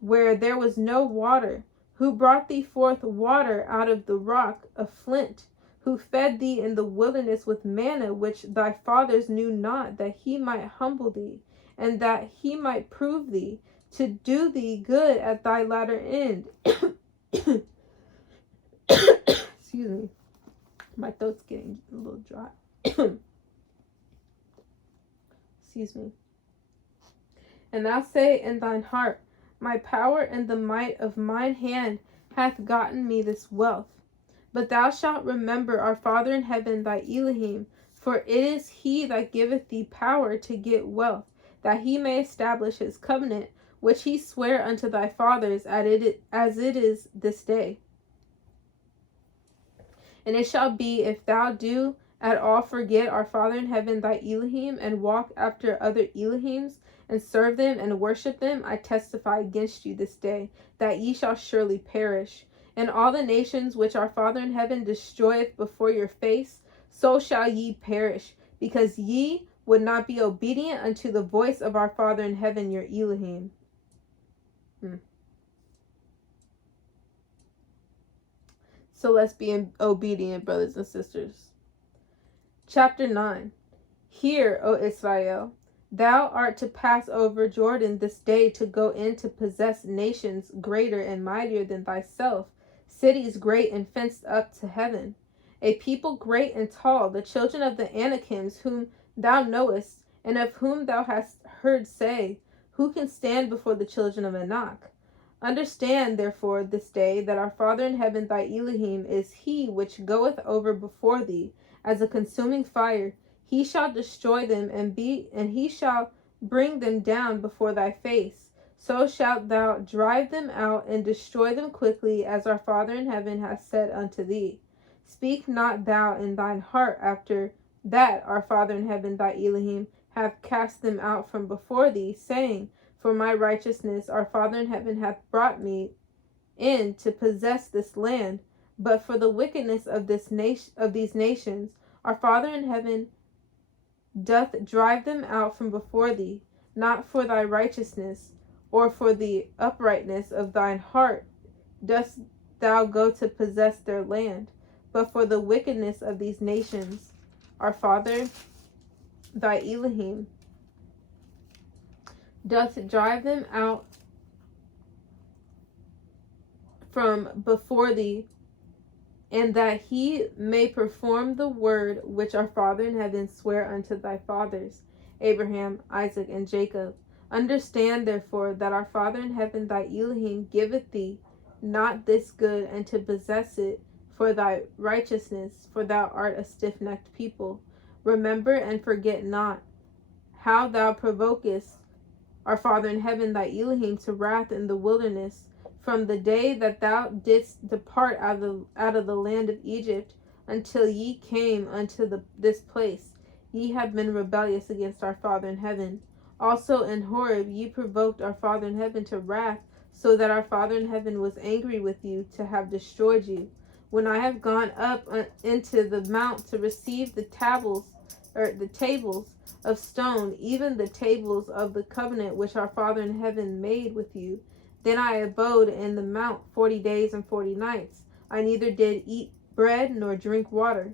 where there was no water, who brought thee forth water out of the rock of flint, who fed thee in the wilderness with manna which thy fathers knew not, that he might humble thee, and that he might prove thee, to do thee good at thy latter end. Excuse me. My throat's getting a little dry. Excuse me. And thou say in thine heart, my power and the might of mine hand hath gotten me this wealth. But thou shalt remember our Father in heaven, thy Elohim, for it is he that giveth thee power to get wealth, that he may establish his covenant, which he sware unto thy fathers as it is this day. And it shall be, if thou do at all forget our Father in heaven, thy Elohim, and walk after other Elohims, and serve them and worship them, I testify against you this day, that ye shall surely perish. And all the nations which our Father in heaven destroyeth before your face, so shall ye perish, because ye would not be obedient unto the voice of our Father in heaven, your Elohim. So let's be obedient, brothers and sisters. Chapter 9. Hear, O Israel, thou art to pass over Jordan this day to go in to possess nations greater and mightier than thyself, cities great and fenced up to heaven, a people great and tall, the children of the Anakims, whom thou knowest, and of whom thou hast heard say, who can stand before the children of Anak? Understand, therefore, this day, that our Father in heaven, thy Elohim, is he which goeth over before thee as a consuming fire. He shall destroy them, and he shall bring them down before thy face. So shalt thou drive them out and destroy them quickly, as our Father in heaven hath said unto thee. Speak not thou in thine heart after that our Father in heaven, thy Elohim, hath cast them out from before thee, saying, for my righteousness our Father in heaven hath brought me in to possess this land. But for the wickedness of these nations, our Father in heaven doth drive them out from before thee, not for thy righteousness, or for the uprightness of thine heart dost thou go to possess their land, but for the wickedness of these nations, our Father, thy Elohim, doth drive them out from before thee, and that he may perform the word which our Father in heaven sware unto thy fathers, Abraham, Isaac, and Jacob. Understand therefore that our Father in heaven, thy Elohim, giveth thee not this good, and to possess it for thy righteousness, for thou art a stiff-necked people. Remember and forget not how thou provokest our Father in heaven, thy Elohim, to wrath in the wilderness, from the day that thou didst depart out of the land of Egypt, until ye came unto this place. Ye have been rebellious against our Father in heaven. Also in Horeb ye provoked our Father in heaven to wrath, so that our Father in heaven was angry with you to have destroyed you. When I have gone up into the mount to receive the tables of stone, even the tables of the covenant which our Father in heaven made with you, then I abode in the mount 40 days and 40 nights. I neither did eat bread nor drink water.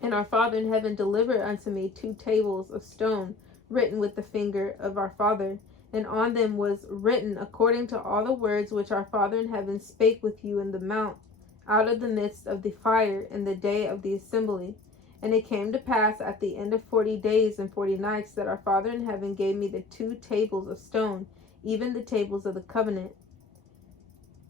And our Father in heaven delivered unto me 2 tables of stone, written with the finger of our Father, and on them was written according to all the words which our Father in heaven spake with you in the mount, out of the midst of the fire in the day of the assembly. And it came to pass at the end of 40 days and 40 nights that our Father in heaven gave me the 2 tables of stone, even the tables of the covenant.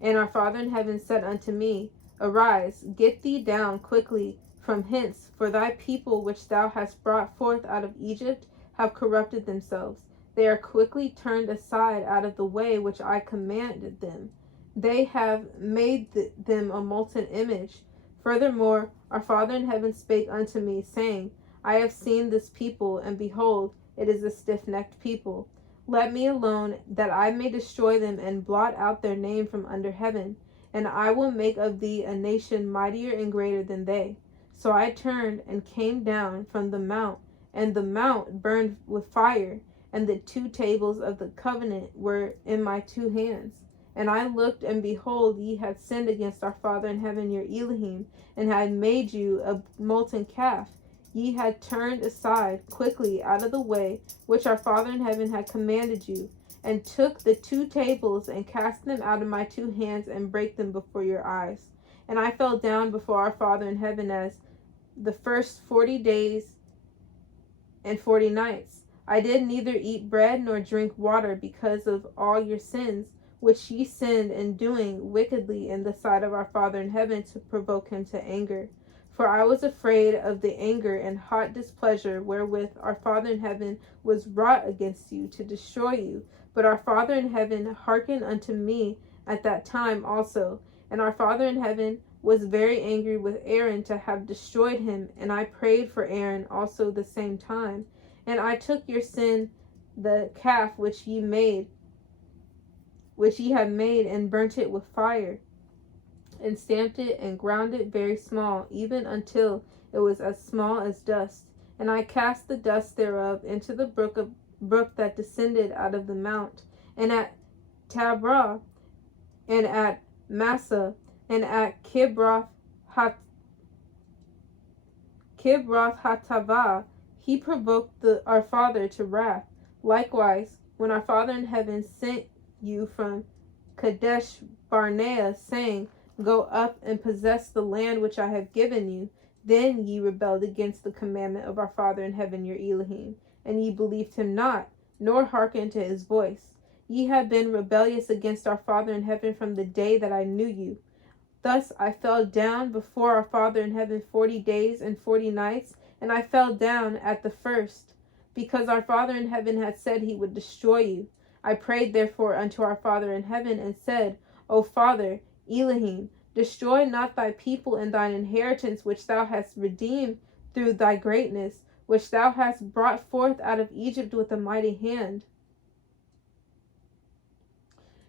And our Father in heaven said unto me, Arise, get thee down quickly from hence, for thy people which thou hast brought forth out of Egypt have corrupted themselves. They are quickly turned aside out of the way which I commanded them. They have made them a molten image. Furthermore, our Father in heaven spake unto me, saying, I have seen this people, and behold, it is a stiff-necked people. Let me alone, that I may destroy them and blot out their name from under heaven, and I will make of thee a nation mightier and greater than they. So I turned and came down from the mount, and the mount burned with fire, and the 2 tables of the covenant were in my 2 hands. And I looked, and behold, ye had sinned against our Father in heaven, your Elohim, and had made you a molten calf. Ye had turned aside quickly out of the way which our Father in heaven had commanded you, and took the 2 tables, and cast them out of my 2 hands, and brake them before your eyes. And I fell down before our Father in heaven as the first 40 days and 40 nights. I did neither eat bread nor drink water, because of all your sins, which ye sinned in doing wickedly in the sight of our Father in heaven, to provoke him to anger. For I was afraid of the anger and hot displeasure wherewith our Father in heaven was wrought against you, to destroy you. But our Father in heaven hearkened unto me at that time also. And our Father in heaven was very angry with Aaron to have destroyed him, and I prayed for Aaron also the same time. And I took your sin, the calf which ye had made, and burnt it with fire, and stamped it, and ground it very small, even until it was as small as dust. And I cast the dust thereof into the brook that descended out of the mount, and at Tabrah, and at Massa, and at Kibroth Hatavah, he provoked our Father to wrath. Likewise, when our Father in heaven sent you from Kadesh Barnea, saying, Go up and possess the land which I have given you, then ye rebelled against the commandment of our Father in heaven, your Elohim, and ye believed him not, nor hearkened to his voice. Ye have been rebellious against our Father in heaven from the day that I knew you. Thus I fell down before our Father in heaven 40 days and 40 nights, and I fell down at the first, because our Father in heaven had said he would destroy you. I prayed therefore unto our Father in heaven, and said, O Father, Elohim, destroy not thy people and thine inheritance, which thou hast redeemed through thy greatness, which thou hast brought forth out of Egypt with a mighty hand.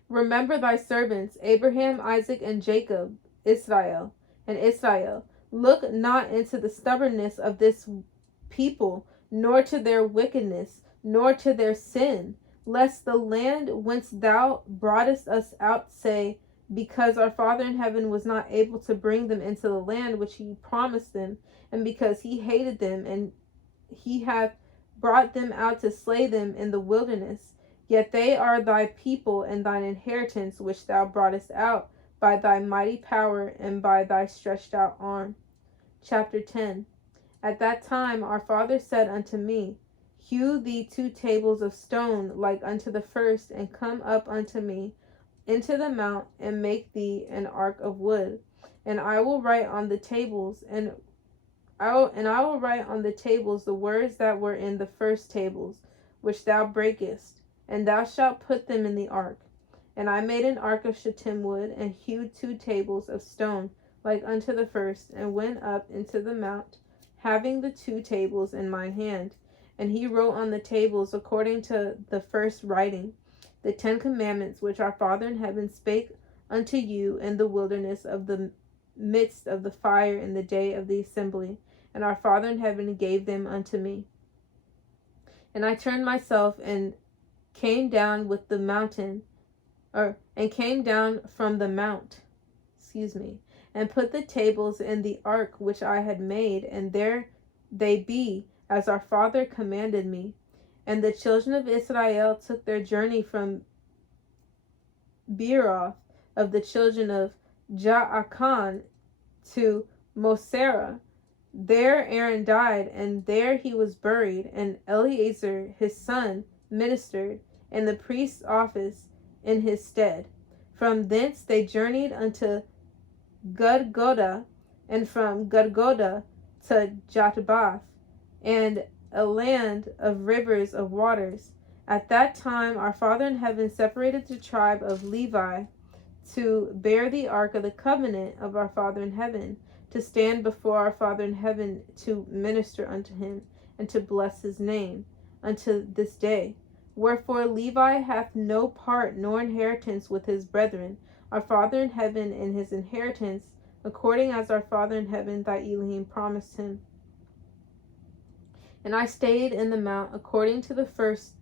Remember thy servants, Abraham, Isaac, and Jacob, Israel, and Israel. Look not into the stubbornness of this people, nor to their wickedness, nor to their sin, lest the land whence thou broughtest us out say, because our Father in heaven was not able to bring them into the land which he promised them, and because he hated them, and he hath brought them out to slay them in the wilderness. Yet they are thy people and thine inheritance, which thou broughtest out by thy mighty power and by thy stretched out arm. Chapter 10. At that time our father said unto me, Hew thee 2 tables of stone like unto the first, and come up unto me into the mount, and make thee an ark of wood. And I will write on the tables, I will write on the tables the words that were in the first tables, which thou breakest, and thou shalt put them in the ark. And I made an ark of shittim wood, and hewed 2 tables of stone like unto the first, and went up into the mount, having the 2 tables in my hand. And he wrote on the tables according to the first writing, the 10 commandments which our Father in heaven spake unto you in the wilderness of the midst of the fire in the day of the assembly. And our Father in heaven gave them unto me. And I turned myself and came down with the mountain, and came down from the mount, and put the tables in the ark which I had made, and there they be, as our Father commanded me. And the children of Israel took their journey from Beeroth of the children of Jaakan to Mosera. There Aaron died, and there he was buried, and Eleazar his son ministered in the priest's office in his stead. From thence they journeyed unto Gudgoda, and from Gudgoda to Jotbath, and a land of rivers of waters. At that time our Father in heaven separated the tribe of Levi to bear the ark of the covenant of our Father in heaven, to stand before our Father in heaven, to minister unto him, and to bless his name, unto this day. Wherefore Levi hath no part nor inheritance with his brethren, our Father in heaven in his inheritance, according as our Father in heaven thy Elohim promised him. And I stayed in the mount according to the first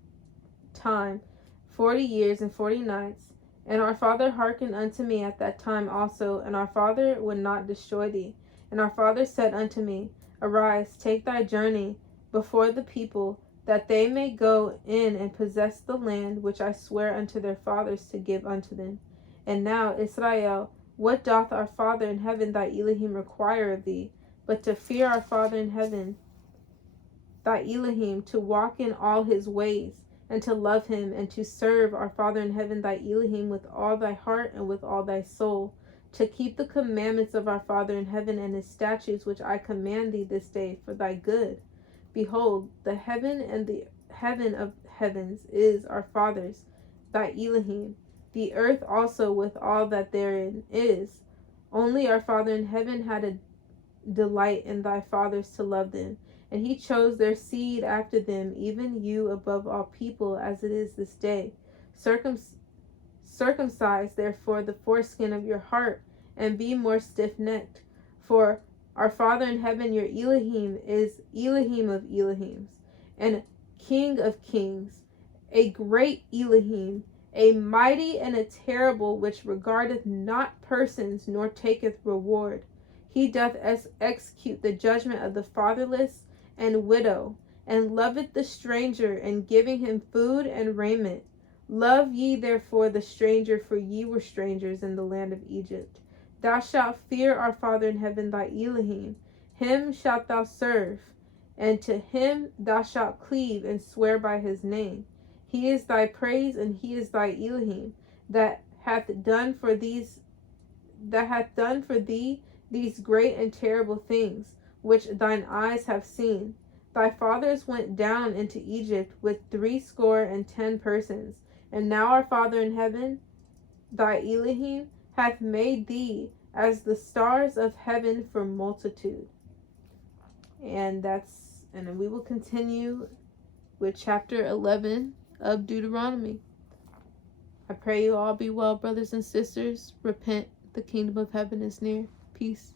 time 40 years and 40 nights. And our Father hearkened unto me at that time also, and our Father would not destroy thee. And our Father said unto me, Arise, take thy journey before the people, that they may go in and possess the land which I swear unto their fathers to give unto them. And now, Israel, what doth our Father in heaven thy Elohim require of thee, but to fear our Father in heaven thy Elohim, to walk in all his ways, and to love him, and to serve our Father in heaven thy Elohim with all thy heart and with all thy soul, to keep the commandments of our Father in heaven and his statutes which I command thee this day for thy good. Behold, the heaven and the heaven of heavens is our Father's, thy Elohim, the earth also with all that therein is. Only our Father in heaven had a delight in thy fathers to love them, and he chose their seed after them, even you above all people, as it is this day. Circumcise therefore the foreskin of your heart, and be more stiff-necked. For our Father in heaven, your Elohim, is Elohim of Elohims, and King of kings, a great Elohim, a mighty and a terrible, which regardeth not persons, nor taketh reward. He doth execute the judgment of the fatherless and widow, and loveth the stranger, and giving him food and raiment. Love ye therefore the stranger, for ye were strangers in the land of Egypt. Thou shalt fear our Father in heaven thy Elohim, him shalt thou serve, and to him thou shalt cleave and swear by his name. He is thy praise, and he is thy Elohim, that hath done for thee these great and terrible things, which thine eyes have seen. Thy fathers went down into Egypt with 70 persons, and now our Father in heaven, thy Elohim, hath made thee as the stars of heaven for multitude. And then we will continue with chapter 11 of Deuteronomy. I pray you all be well, brothers and sisters. Repent, the kingdom of heaven is near. Peace.